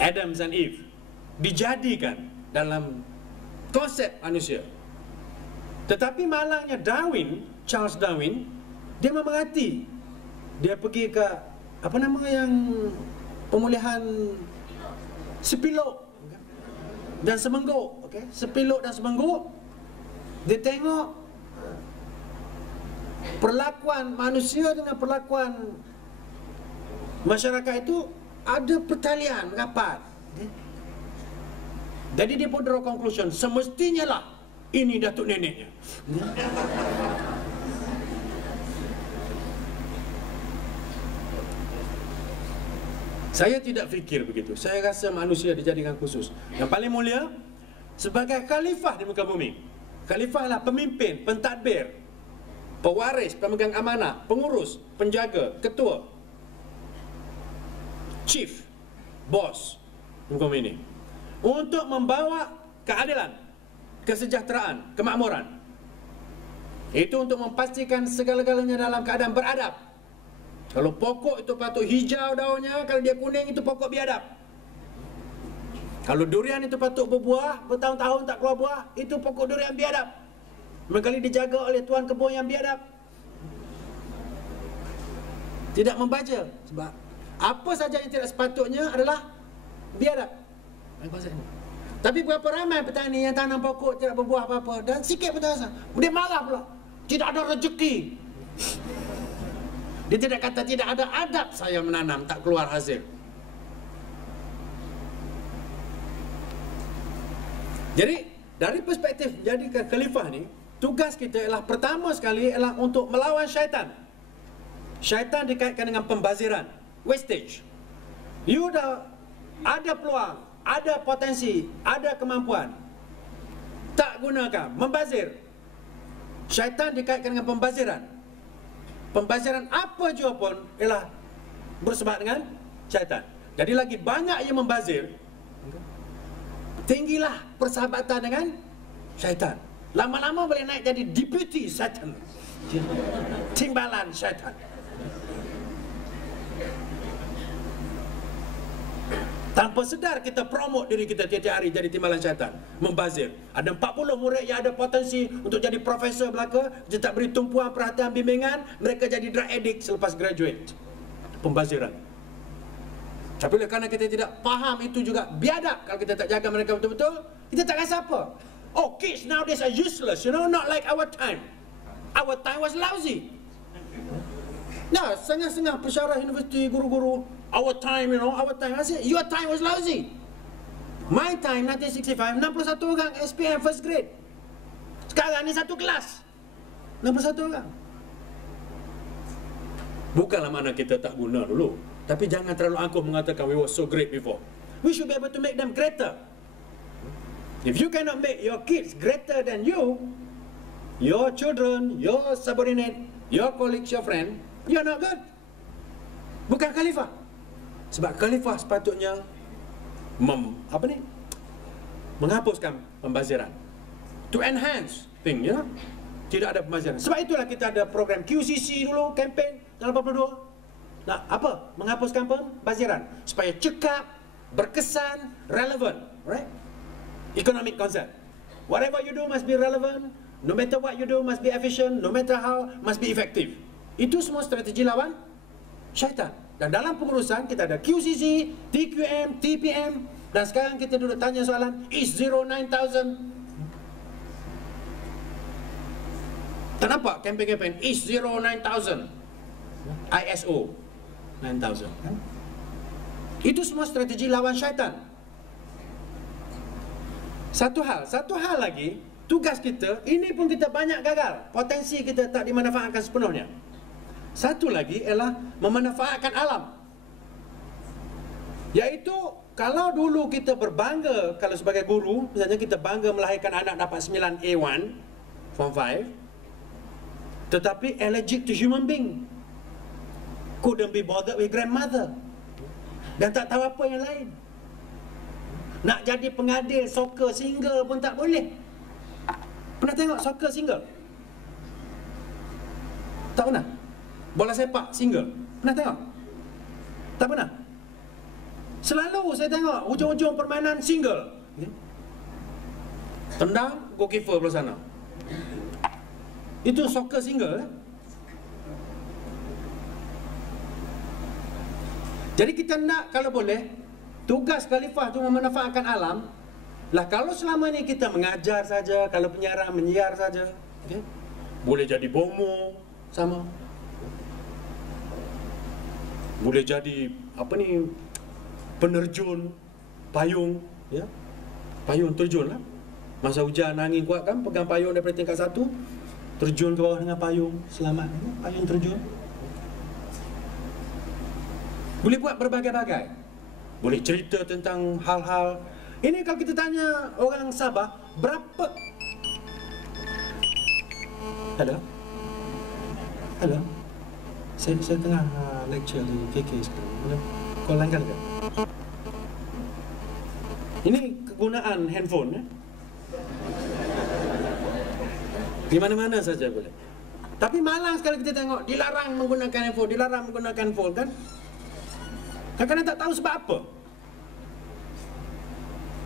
Adam dan Eve, dijadikan dalam konsep manusia. Tetapi malangnya Darwin, Charles Darwin, dia memerhati. Dia pergi ke apa nama yang pemulihan sepilok dan semengguk, okey, sepilok dan semengguk. Dia tengok perlakuan manusia dengan perlakuan masyarakat itu ada pertalian rapat. Jadi dia pun draw conclusion, semestinya lah ini datuk neneknya. Saya tidak fikir begitu. Saya rasa manusia dijadikan khusus. Yang paling mulia sebagai khalifah di muka bumi. Khalifah adalah pemimpin, pentadbir, pewaris, pemegang amanah, pengurus, penjaga, ketua, chief, bos di muka bumi ini, untuk membawa keadilan, kesejahteraan, kemakmuran. Itu untuk memastikan segala-galanya dalam keadaan beradab. Kalau pokok itu patut hijau daunnya, kalau dia kuning itu pokok biadab. Kalau durian itu patut berbuah, bertahun-tahun tak keluar buah, itu pokok durian biadab. Mengkali dijaga oleh tuan kebun yang biadab. Tidak membaca. Sebab apa saja yang tidak sepatutnya adalah biadab. Tapi berapa ramai petani yang tanam pokok tidak berbuah apa-apa, dan sikit pun tak rasa. Dia marah pula. Tidak ada rezeki. Dia tidak kata tidak ada adab saya menanam, tak keluar hasil. Jadi dari perspektif jadikan khalifah ni, tugas kita ialah pertama sekali ialah untuk melawan syaitan. Syaitan dikaitkan dengan pembaziran, wastage. You dah ada peluang, ada potensi, ada kemampuan, tak gunakan, membazir. Syaitan dikaitkan dengan pembaziran. Pembaziran apa jua pun ialah bersebab dengan syaitan. Jadi lagi banyak yang membazir, tinggilah persahabatan dengan syaitan. Lama-lama boleh naik jadi deputy syaitan, timbalan syaitan. Tanpa sedar kita promote diri kita tiap-tiap hari jadi timbalan syaitan, membazir. Ada 40 murid yang ada potensi untuk jadi profesor belaka, kita tak beri tumpuan perhatian bimbingan, mereka jadi drug addict selepas graduate. Pembaziran. Tapi kerana kita tidak faham itu juga biadab, kalau kita tak jaga mereka betul-betul, kita tak rasa apa. Oh, kids nowadays are useless, you know, not like our time. Our time was lousy. Nah, setengah-setengah pensyarah universiti, guru-guru, our time, you know, our time. I said, your time was lousy. My time, 1965, 61 orang SPM first grade. Sekarang ni satu kelas, 61 orang. Bukanlah mana kita tak guna dulu, tapi jangan terlalu angkuh mengatakan we were so great before. We should be able to make them greater. If you cannot make your kids greater than you, your children, your subordinate, your colleagues, your friend, you're not good. Bukan khalifah. Sebab khalifah sepatutnya menghapuskan pembaziran. To enhance thing, you know. Tidak ada pembaziran. Sebab itulah kita ada program QCC dulu, campaign tahun 82. Nah, apa? Menghapuskan pembaziran supaya cekap, berkesan, relevant, right? Economic concept. Whatever you do must be relevant. No matter what you do must be efficient. No matter how, must be effective. Itu semua strategi lawan syaitan. Dan dalam pengurusan kita ada QCC, TQM, TPM, dan sekarang kita duduk tanya soalan IS 9000. Kenapa campaign-campaign IS 9000, ISO 9000 kan? Itu semua strategi lawan syaitan. Satu hal lagi, tugas kita, ini pun kita banyak gagal. Potensi kita tak dimanfaatkan sepenuhnya. Satu lagi ialah memanfaatkan alam. Iaitu, kalau dulu kita berbangga, kalau sebagai guru, misalnya kita bangga melahirkan anak dapat 9 A1, Form 5, tetapi allergic to human being. Couldn't be bothered with grandmother. Dan tak tahu apa yang lain. Nak jadi pengadil soccer single pun tak boleh. Pernah tengok soccer single? Tak pernah? Bola sepak single? Pernah tengok? Tak pernah? Selalu saya tengok hujung-hujung permainan single. Tendang, goalkeeper belah sana. Itu soccer single. Jadi kita nak, kalau boleh, tugas khalifah itu memanfaatkan alam. Lah kalau selama ni kita mengajar saja, kalau penyiaran menyiar saja, boleh jadi bomo sama. Boleh jadi apa ni, penerjun payung, ya. Payung terjun lah. Masa hujan angin kuat kan, pegang payung daripada tingkat 1, terjun ke bawah dengan payung, selamat. Payung terjun. Boleh buat berbagai-bagai. Boleh cerita tentang hal-hal. Ini kalau kita tanya orang Sabah, berapa... Hello? Hello? Saya tengah lecture di KK sekarang. Call lain kali ke? Ini kegunaan handphone. Di mana-mana saja boleh. Tapi malang sekali kita tengok, dilarang menggunakan handphone, dilarang menggunakan handphone kan? Kadang-kadang tak tahu sebab apa.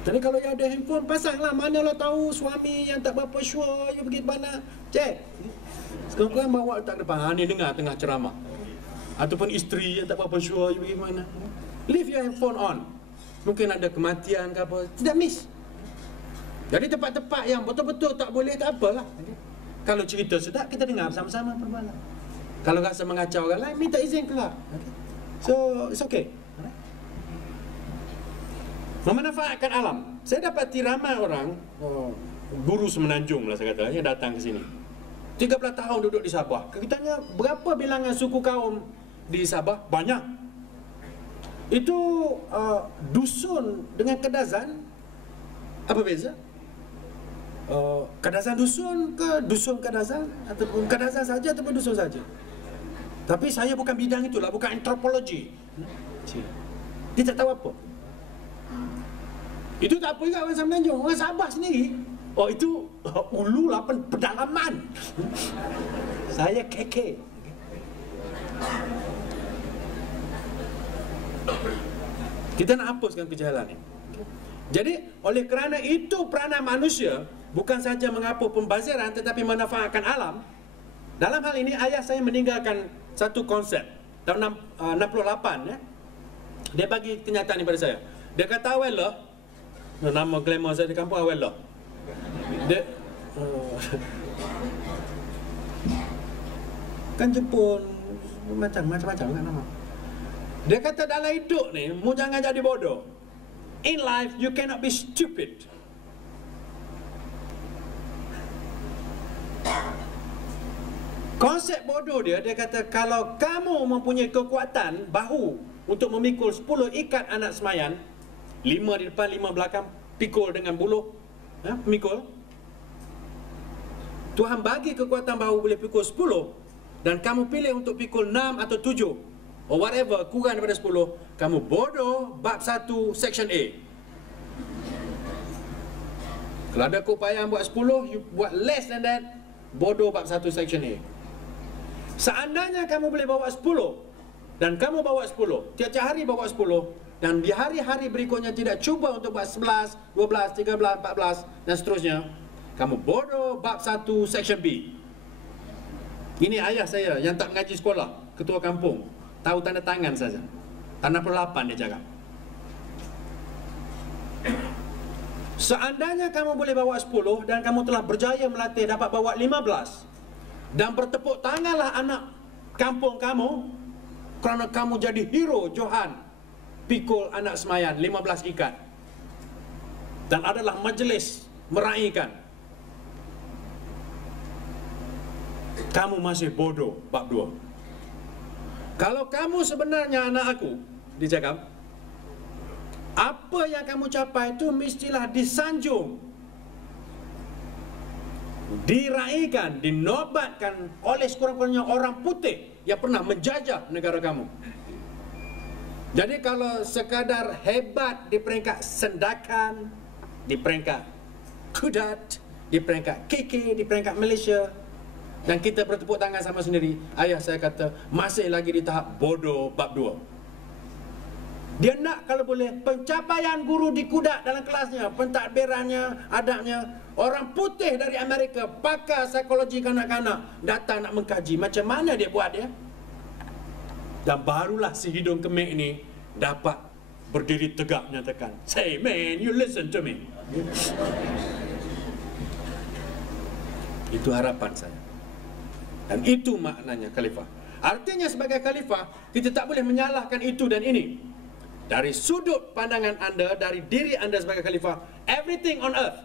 Jadi kalau yang ada handphone, pasanglah. Manalah tahu suami yang tak berapa sure, you pergi mana, cek. Sekarang bawa letak depan, ni dengar tengah ceramah. Ataupun isteri yang tak berapa sure, you pergi mana. Leave your handphone on. Mungkin ada kematian ke apa, tidak miss. Jadi tempat-tempat yang betul-betul tak boleh, tak apalah. Kalau cerita sedap, kita dengar bersama-sama permalam. Kalau rasa mengacau orang lain, minta izin keluar. So, it's okay. Memanfaatkan alam. Saya dapati ramai orang, guru semenanjung lah saya kata, yang datang ke sini. 13 tahun duduk di Sabah. Kita tanya, berapa bilangan suku kaum di Sabah? Banyak. Itu dusun dengan kedazan, apa beza? Kedazan dusun ke dusun kedazan? Ataupun kedazan saja ataupun dusun saja? Tapi saya bukan bidang itulah, bukan antropologi. Dia tak tahu apa. Itu tak apa juga orang Semenanjung, orang Sabah sendiri. Oh itu ulu 8 pedalaman. Saya KK. Kita nak hapuskan kejahalan ini. Jadi oleh kerana itu peranan manusia, bukan saja menghapus pembaziran tetapi memanfaatkan alam. Dalam hal ini ayah saya meninggalkan satu konsep tahun 68 ya. Dia bagi kenyataan ini pada saya. Dia kata awallah, nama glamour saya di kampung awallah. Dia kan Jepun macam-macam kan nama. Dia kata dalam hidup ni, mu jangan jadi bodoh. In life you cannot be stupid. Konsep bodoh dia kata kalau kamu mempunyai kekuatan bahu untuk memikul 10 ikat anak semayan, 5 di depan, 5 belakang, pikul dengan buluh, ya, pikul. Tuhan bagi kekuatan bahu boleh pikul 10 dan kamu pilih untuk pikul 6 atau 7 or whatever, kurang daripada 10, kamu bodoh bab 1 section A. Kalau ada keupayaan buat 10, you buat less than that, bodoh bab 1 section A. Seandainya kamu boleh bawa 10 dan kamu bawa 10, tiap-tiap hari bawa 10, dan di hari-hari berikutnya tidak cuba untuk buat 11, 12, 13, 14 dan seterusnya, kamu bodoh bab 1 section B. Ini ayah saya yang tak mengaji sekolah, ketua kampung, tahu tanda tangan saja. Tanda 68 dia cakap. Seandainya kamu boleh bawa 10 dan kamu telah berjaya melatih dapat bawa 15, dan bertepuk tanganlah anak kampung kamu kerana kamu jadi hero Johan pikul anak semayan 15 ikat. dan adalah majlis meraihkan. Kamu masih bodoh, bab 2. Kalau kamu sebenarnya anak aku, dia cakap, apa yang kamu capai itu mestilah disanjung, diraihkan, dinobatkan oleh sekurang-kurangnya orang putih yang pernah menjajah negara kamu. Jadi kalau sekadar hebat di peringkat sendakan, di peringkat kudat, di peringkat KK, di peringkat Malaysia, dan kita bertepuk tangan sama sendiri, ayah saya kata masih lagi di tahap bodoh bab 2. Dia nak kalau boleh pencapaian guru di kudat dalam kelasnya, pentadbirannya, adabnya, orang putih dari Amerika, pakar psikologi kanak-kanak datang nak mengkaji. Macam mana dia buat dia? Dan barulah si hidung kemik ni dapat berdiri tegak menyatakan, "Say man, you listen to me." Itu harapan saya. Dan itu maknanya khalifah. Artinya sebagai khalifah, kita tak boleh menyalahkan itu dan ini. Dari sudut pandangan anda, dari diri anda sebagai khalifah, everything on earth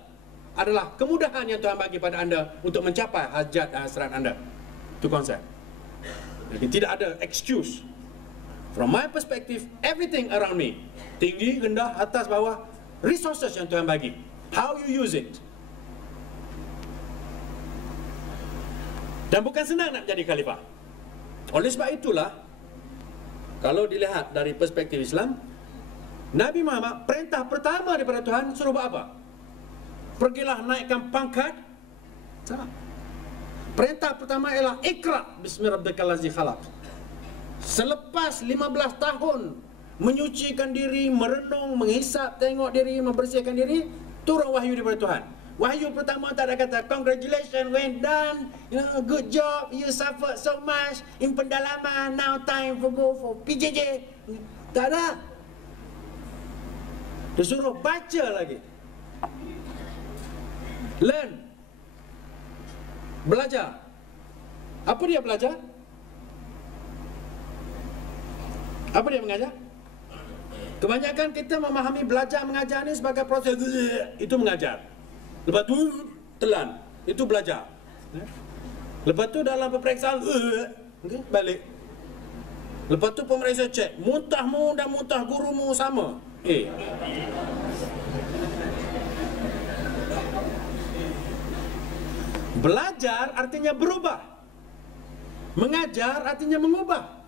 adalah kemudahan yang Tuhan bagi pada anda untuk mencapai hajat dan hasrat anda. Itu konsep. Jadi tidak ada excuse. From my perspective, everything around me, tinggi, rendah, atas, bawah, resources yang Tuhan bagi. How you use it. Dan bukan senang nak jadi khalifah. Oleh sebab itulah, kalau dilihat dari perspektif Islam, Nabi Muhammad perintah pertama daripada Tuhan suruh buat apa? Pergilah naikkan pangkat. Tak. Perintah pertama ialah Iqra bismi rabbikal ladzi khalaq. Selepas 15 tahun menyucikan diri, merenung, menghisap, tengok diri, membersihkan diri, turun wahyu daripada Tuhan. Wahyu pertama tak ada kata congratulations, well done, good job, you suffered so much in pendalaman, now time for go for PJJ. Tak ada. Dia suruh baca lagi, learn, belajar. Apa dia belajar? Apa dia mengajar? Kebanyakan kita memahami belajar mengajar ni sebagai proses itu mengajar. Lepas tu telan, itu belajar. Lepas tu dalam peperiksaan okay, balik. Lepas tu pemeriksa cek, muntahmu dan muntah gurumu sama. Belajar artinya berubah. Mengajar artinya mengubah.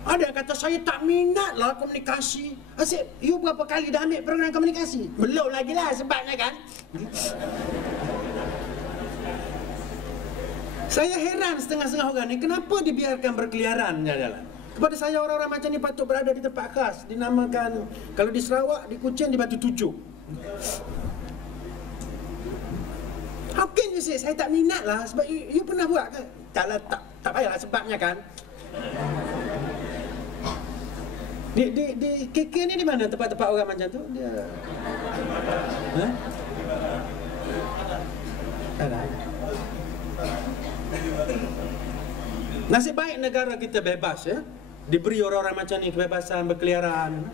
Ada yang kata, saya tak minat lah komunikasi. Asyik, you berapa kali dah ambil program komunikasi? Belum lagi lah sebabnya kan. Saya heran setengah-setengah orang ni, kenapa dibiarkan berkeliaran jalan. Kepada saya orang-orang macam ni patut berada di tempat khas. Dinamakan, kalau di Sarawak, di Kuching, di Batu Tujuh. How can you say, saya tak minat lah. Sebab you pernah buat ke? Tak payahlah sebabnya kan. Di KK ni di mana tempat-tempat orang macam tu? Dia nasib baik negara kita bebas ya. Diberi orang-orang macam ni kebebasan berkeliaran.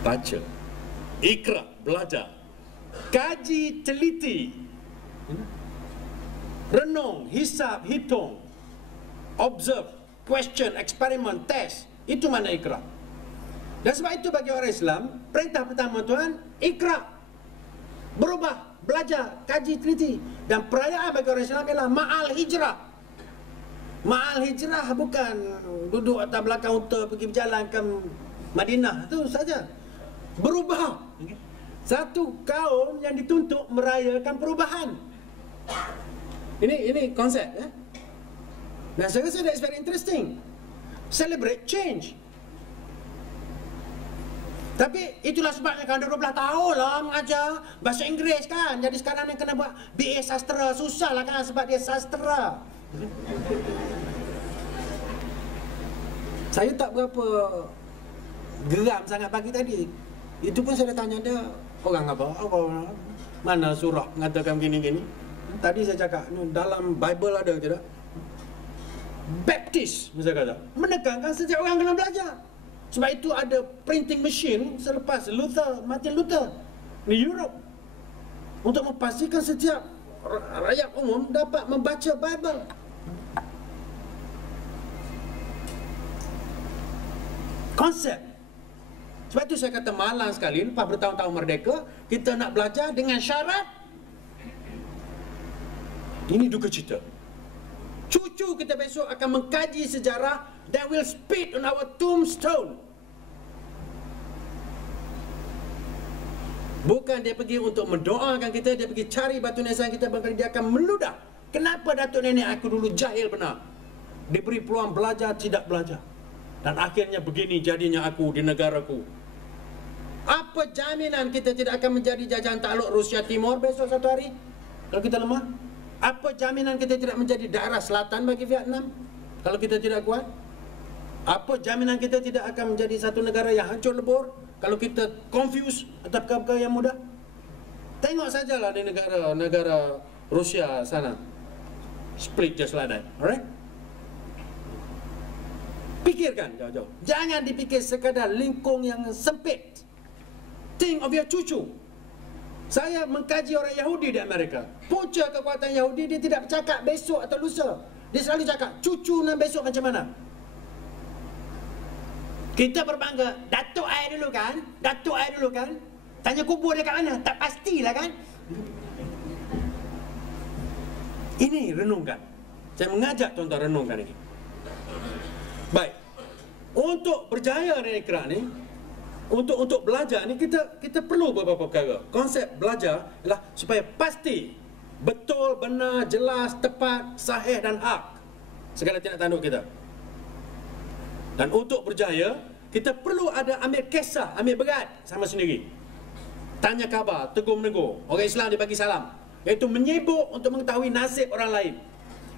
Baca, Iqra, belajar, kaji, teliti, renung, hisap, hitung, observe, question, eksperimen, test. Itu mana Iqra. Dan sebab itu bagi orang Islam, perintah pertama Tuhan, Iqra, berubah, belajar, kaji, teliti. Dan perayaan bagi orang Islam ialah Ma'al Hijrah. Ma'al Hijrah bukan duduk atas belakang unta pergi berjalan ke Madinah, itu saja. Berubah. Satu kaum yang dituntut merayakan perubahan. Ini konsep ya. Dan saya rasa that's very interesting. Celebrate change. Tapi itulah sebabnya kan 12 tahun lah mengajar bahasa Inggeris kan. Jadi sekarang ni kena buat BA sastra. Susah lah kan sebab dia sastra. Saya tak berapa geram sangat pagi tadi. Itu pun saya tanya dia, orang apa? Mana surah mengatakan begini-gini? Tadi saya cakap, dalam Bible ada ke tidak? Baptist misalnya kata, menekankan setiap orang kena belajar. Sebab itu ada printing machine selepas Martin Luther di Europe, untuk memastikan setiap rakyat umum dapat membaca Bible. Konsep. Sebab itu saya kata malang sekali, lepas bertahun-tahun merdeka, kita nak belajar dengan syarat. Ini duka cita. Cucu kita besok akan mengkaji sejarah, that will spit on our tombstone. Bukan dia pergi untuk mendoakan kita, dia pergi cari batu nisan kita, barangkali dia akan meludah. Kenapa datuk nenek aku dulu jahil benar? Diberi peluang belajar, tidak belajar. Dan akhirnya begini jadinya aku di negaraku. Apa jaminan kita tidak akan menjadi jajahan takluk Rusia Timur besok satu hari, kalau kita lemah? Apa jaminan kita tidak menjadi daerah selatan bagi Vietnam kalau kita tidak kuat? Apa jaminan kita tidak akan menjadi satu negara yang hancur lebur kalau kita confuse atau perkara yang mudah? Tengok sajalah di negara Rusia sana, split just like that. Alright? Pikirkan jauh-jauh. Jangan dipikir sekadar lingkung yang sempit. Think of your cucu. Saya mengkaji orang Yahudi di Amerika. Punca kekuatan Yahudi, dia tidak bercakap besok atau lusa. Dia selalu cakap, cucu nan besok macam mana? Kita berbangga, datuk air dulu kan? Datuk air dulu kan? Tanya kubur dia kat mana? Tak pastilah kan? Ini renungkan. Saya mengajak tuan-tuan renungkan ini. Baik. Untuk berjaya di negara ni, untuk belajar ni, kita perlu beberapa perkara. Konsep belajar adalah supaya pasti, betul, benar, jelas, tepat, sahih dan hak segala tindak tanduk kita. Dan untuk berjaya, kita perlu ada ambil kisah, ambil berat sama sendiri. Tanya khabar, tegur-menegur. Orang Islam dia bagi salam, iaitu menyibuk untuk mengetahui nasib orang lain.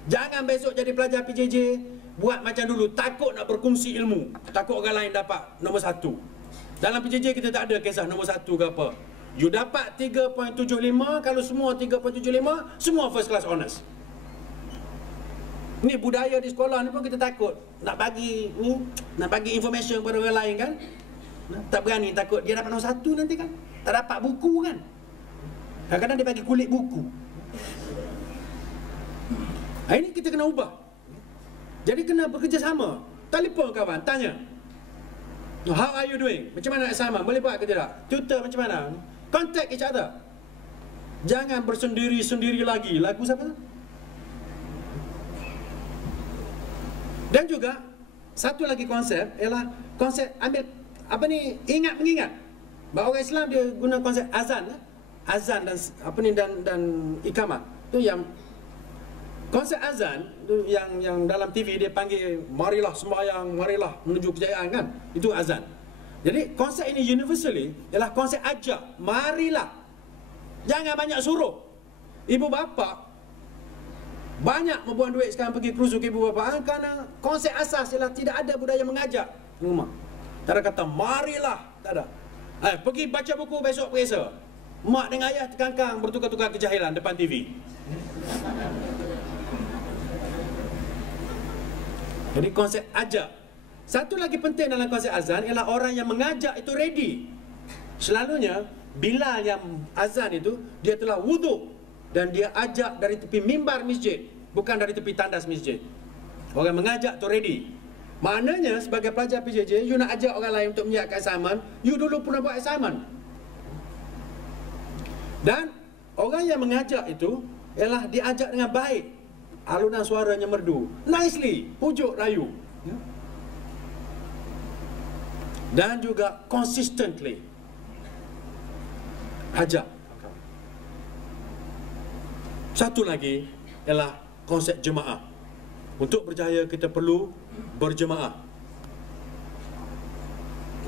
Jangan besok jadi pelajar PJJ buat macam dulu, takut nak berkongsi ilmu, takut orang lain dapat nombor 1. Dalam PJJ kita tak ada kisah nombor 1 ke apa. You dapat 3.75, kalau semua 3.75, semua first class honours. Ni budaya di sekolah ni pun kita takut nak bagi information kepada orang lain kan. Tak berani, takut dia dapat nombor 1 nanti kan. Tak dapat buku kan. Kadang-kadang dia bagi kulit buku. Ini kita kena ubah. Jadi kena bekerjasama. Telefon kawan, tanya, how are you doing? Macam mana assignment? Boleh buat ke tidak? Tutor macam mana? Contact each other. Jangan bersendiri-sendiri lagi. Lagu siapa tu? Dan juga satu lagi konsep ialah konsep ambil ingat mengingat. Bahawa orang Islam dia guna konsep azan, azan dan iqamah. Tu yang konsep azan tu yang dalam TV dia panggil marilah sembahyang, marilah menuju kejayaan kan. Itu azan. Jadi konsep ini universally ialah konsep ajak, marilah. Jangan banyak suruh. Ibu bapa banyak membuang duit sekarang pergi cruise ke ibu bapa kerana konsep asas ialah tidak ada budaya mengajak di rumah. Tak ada kata marilah, tak ada. Pergi baca buku besok periksa. Mak dengan ayah terkangkang bertukar-tukar kejahilan depan TV. Jadi konsep ajak. Satu lagi penting dalam konsep azan ialah orang yang mengajak itu ready. Selalunya bila yang azan itu dia telah wuduk dan dia ajak dari tepi mimbar masjid, bukan dari tepi tandas masjid. Orang mengajak tu ready. Maknanya sebagai pelajar PJJ, you nak ajak orang lain untuk menyiapkan assignment, you dulu pernah buat assignment. Dan orang yang mengajak itu ialah diajak dengan baik. Alunan suaranya merdu, nicely, pujuk rayu, dan juga consistently ajak. Satu lagi ialah konsep jemaah. Untuk berjaya kita perlu berjemaah.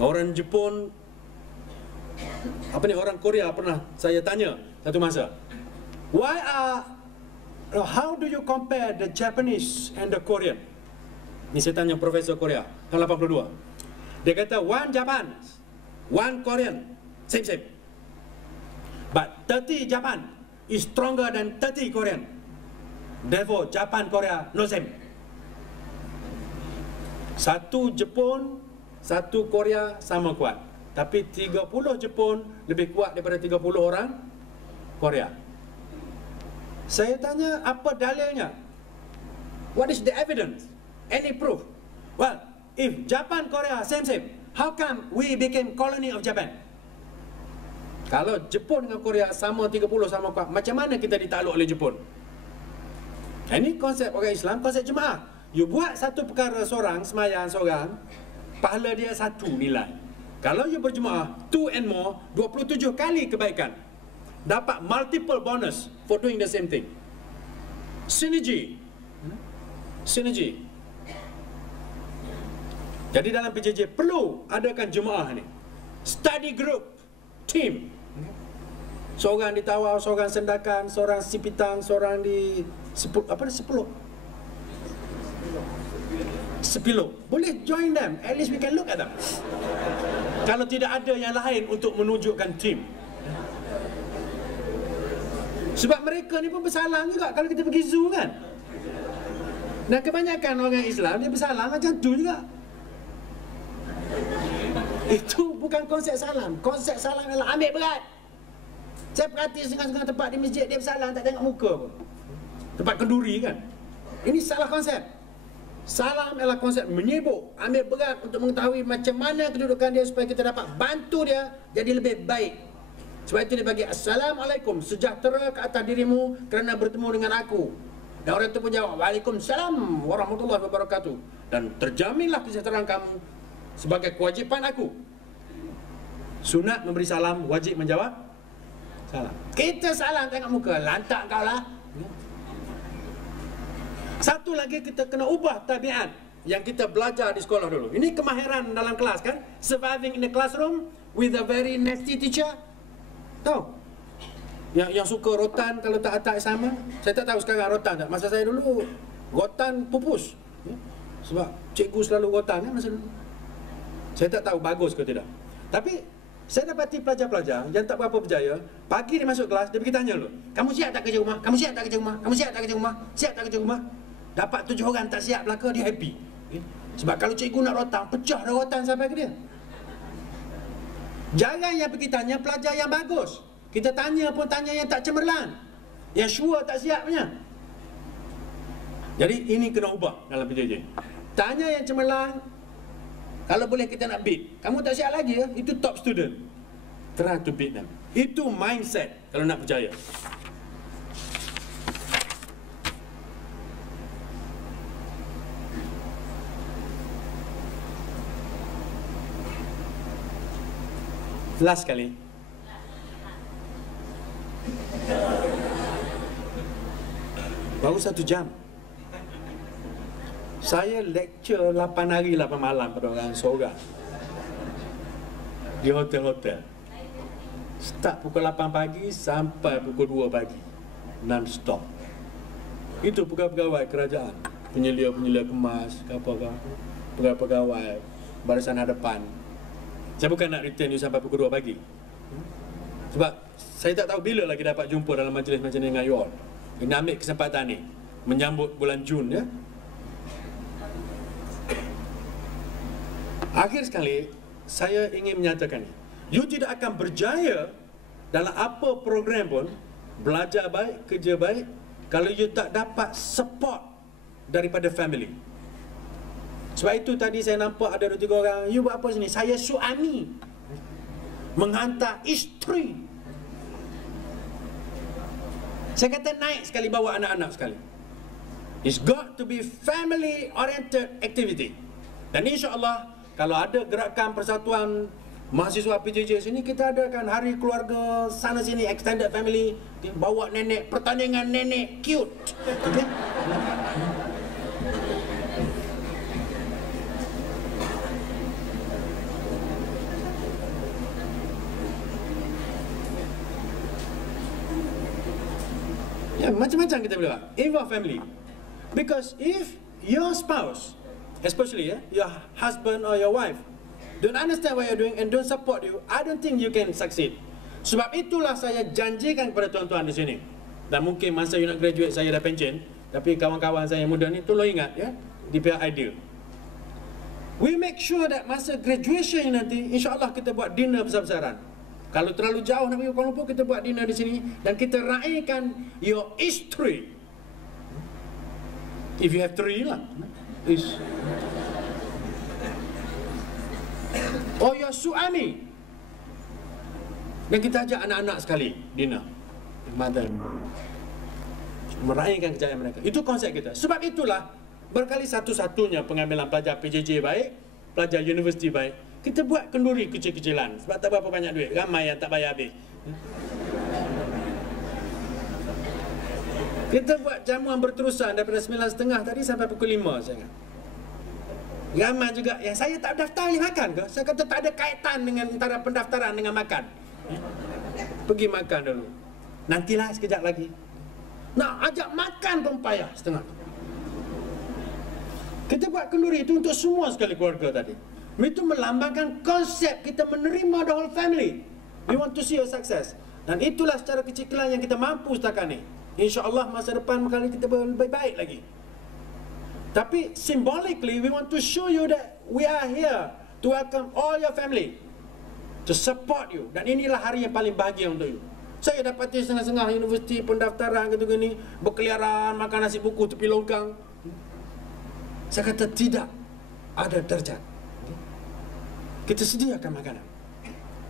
Orang Jepun, orang Korea pernah saya tanya satu masa, how do you compare the Japanese and the Korean? Ni saya tanya Profesor Korea tahun 82. Dia kata one Japan, one Korean, same. But 30 Japan is stronger than 30 Korean. Therefore Japan Korea no same. Satu Jepun, satu Korea sama kuat. Tapi 30 Jepun lebih kuat daripada 30 orang Korea. Saya tanya, apa dalilnya? What is the evidence? Any proof? Well, if Japan, Korea, same, how come we became colony of Japan? Kalau Jepun dengan Korea sama 30 sama kuat, macam mana kita ditakluk oleh Jepun? Ini konsep orang Islam, konsep jemaah. You buat satu perkara seorang, semayang seorang, pahala dia satu nilai. Kalau you berjemaah 2 and more, 27 kali kebaikan. Dapat multiple bonus for doing the same thing. Synergy. Jadi dalam PJJ perlu adakan jemaah ni. Study group, team. Seorang di Tawau, seorang Sendakan, seorang Sipitang, seorang di Sepilok. Boleh join them. At least we can look at them. Kalau tidak ada yang lain untuk menunjukkan team. Sebab mereka ni pun bersalah juga kalau kita pergi zoo kan. Dan kebanyakan orang Islam dia bersalah macam tu juga. Itu bukan konsep salam. Konsep salam adalah ambil berat. Saya perhati setengah-setengah tempat di masjid dia bersalam tak tengok muka pun. Tempat kenduri kan. Ini salah konsep. Salam adalah konsep menyibuk, ambil berat untuk mengetahui macam mana kedudukan dia supaya kita dapat bantu dia jadi lebih baik. Sebab itu dia bagi Assalamualaikum, sejahtera ke atas dirimu kerana bertemu dengan aku. Dan orang itu pun jawab Waalaikumsalam warahmatullahi wabarakatuh. Dan terjaminlah kesejahteraan kamu sebagai kewajipan aku. Sunat memberi salam, wajib menjawab salam. Kita salam tengok muka, lantak kau lah. Satu lagi kita kena ubah tabiat yang kita belajar di sekolah dulu. Ini kemahiran dalam kelas kan? Surviving in the classroom with a very nasty teacher. Tahu? Yang suka rotan kalau tak atas sama. Saya tak tahu sekarang rotan tak. Masa saya dulu rotan pupus. Sebab cikgu selalu rotan masa dulu. Saya tak tahu bagus ke tidak. Tapi saya dapati pelajar-pelajar yang tak berapa berjaya, pagi dia masuk kelas, dia pergi tanya dulu, kamu siap tak kerja rumah? Kamu siap tak kerja rumah? Kamu siap tak kerja rumah? Siap tak kerja rumah? Dapat 7 orang tak siap belaka, dia happy. Sebab kalau cikgu nak rotan, pecah dah rotan sampai ke dia. Jarang yang pergi tanya pelajar yang bagus. Kita tanya pun tanya yang tak cemerlang, yang sure tak siap punya. Jadi ini kena ubah dalam PJJ. Tanya yang cemerlang. Kalau boleh kita nak beat. Kamu tak siap lagi ya? Itu top student. Try to beat them. Itu mindset kalau nak berjaya. Last kali. Baru 1 jam. Saya lecture 8 hari 8 malam pada orang seorang di hotel-hotel. Start pukul 8 pagi sampai pukul 2 pagi, non-stop. Itu pegawai-pegawai kerajaan, penyelia-penyelia kemas, pegawai-pegawai barisan hadapan. Saya bukan nak retain you sampai pukul 2 pagi. Sebab saya tak tahu bila lagi dapat jumpa dalam majlis macam ni dengan you all. Kena ambil kesempatan ni menyambut bulan Jun ya. Akhir sekali, saya ingin menyatakan ni. You tidak akan berjaya dalam apa program pun, belajar baik, kerja baik, kalau you tak dapat support daripada family. Sebab itu tadi saya nampak ada 2-3 orang, you buat apa sini? Saya suami menghantar isteri. Saya kata naik sekali bawa anak-anak sekali. It's got to be family oriented activity. Dan insya-Allah kalau ada gerakan persatuan mahasiswa PJJ sini, kita adakan hari keluarga sana sini, extended family, bawa nenek, pertandingan nenek cute. Okay? Ya, macam-macam kita boleh buat. Involve family. Because if your spouse, especially your husband or your wife, don't understand what you're doing and don't support you, I don't think you can succeed. Sebab itulah saya janjikan kepada tuan-tuan di sini. Dan mungkin masa you nak graduate saya dah pension, tapi kawan-kawan saya yang muda ni tolong ingat ya, di pihak Ideal. We make sure that masa graduation nanti, insya-Allah kita buat dinner besar-besaran. Kalau terlalu jauh nak pergi Kuala Lumpur, kita buat dinner di sini dan kita raikan your history. If you have 3 lah. Or your suami. Dan kita ajak anak-anak sekali dinner. Mother. Meraihkan kejayaan mereka. Itu konsep kita. Sebab itulah berkali satu-satunya pengambilan pelajar PJJ baik, pelajar universiti baik, kita buat kenduri kecil-kecilan. Sebab tak berapa banyak duit. Ramai yang tak bayar habis. Kita buat jamuan berterusan daripada 9.30 tadi sampai pukul 5 saya ingat. Ramai juga yang saya tak daftar boleh makan ke? Saya kata tak ada kaitan dengan antara pendaftaran dengan makan. Pergi makan dulu. Nantilah sekejap lagi. Nak ajak makan pun payah setengah. Kita buat kenduri itu untuk semua sekali keluarga tadi. Itu melambangkan konsep kita menerima the whole family. We want to see your success. Dan itulah secara kecil-kecilan yang kita mampu setakat ni. InsyaAllah masa depan kali kita lebih baik lagi. Tapi symbolically we want to show you that we are here to welcome all your family, to support you. Dan inilah hari yang paling bahagia untuk you. Saya dapati setengah-setengah universiti pendaftaran gitu gini, berkeliaran makan nasi buku tepi longkang. Saya kata tidak ada darjat. Kita sediakan makanan.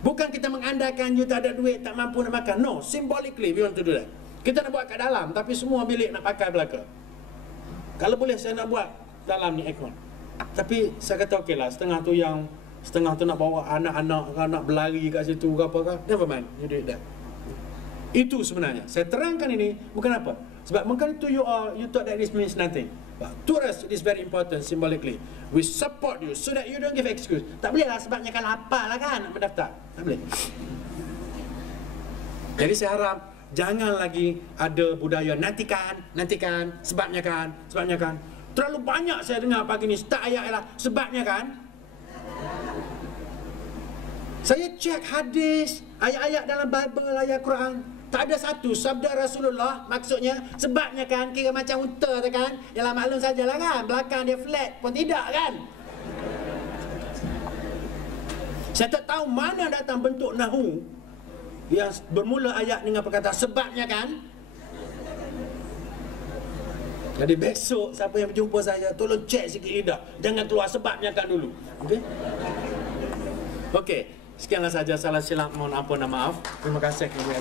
Bukan kita mengandalkan you tak ada duit, tak mampu nak makan. No, symbolically we want to do that. Kita nak buat kat dalam, tapi semua bilik nak pakai belaka. Kalau boleh saya nak buat dalam ni aircon. Tapi saya kata okeylah, setengah tu nak bawa anak-anak berlari kat situ ke apa ke. Never mind, you do that. Itu sebenarnya. Saya terangkan ini bukan apa. Sebab mungkin itu you thought that this means nothing. But to us it is very important symbolically. We support you so that you don't give excuse. Tak boleh lah sebabnya kan lapar lah kan nak berdaftar. Tak boleh. Jadi saya harap jangan lagi ada budaya nantikan, sebabnya kan. Terlalu banyak saya dengar pagi ni start ayat ialah sebabnya kan. Saya cek hadis, ayat-ayat dalam Bible, ayat Quran, tak ada satu sabda Rasulullah maksudnya sebabnya kan, kira macam unta tu kan. Yalah maklum sajalah kan, belakang dia flat pun tidak kan. Saya tak tahu mana datang bentuk nahu yang bermula ayat dengan perkataan sebabnya kan. Jadi besok siapa yang berjumpa saya, tolong cek sikit lidah, jangan keluar sebabnya kan dulu. Okey? Okey, sekianlah saja, salah silap mohon ampun dan maaf. Terima kasih kepada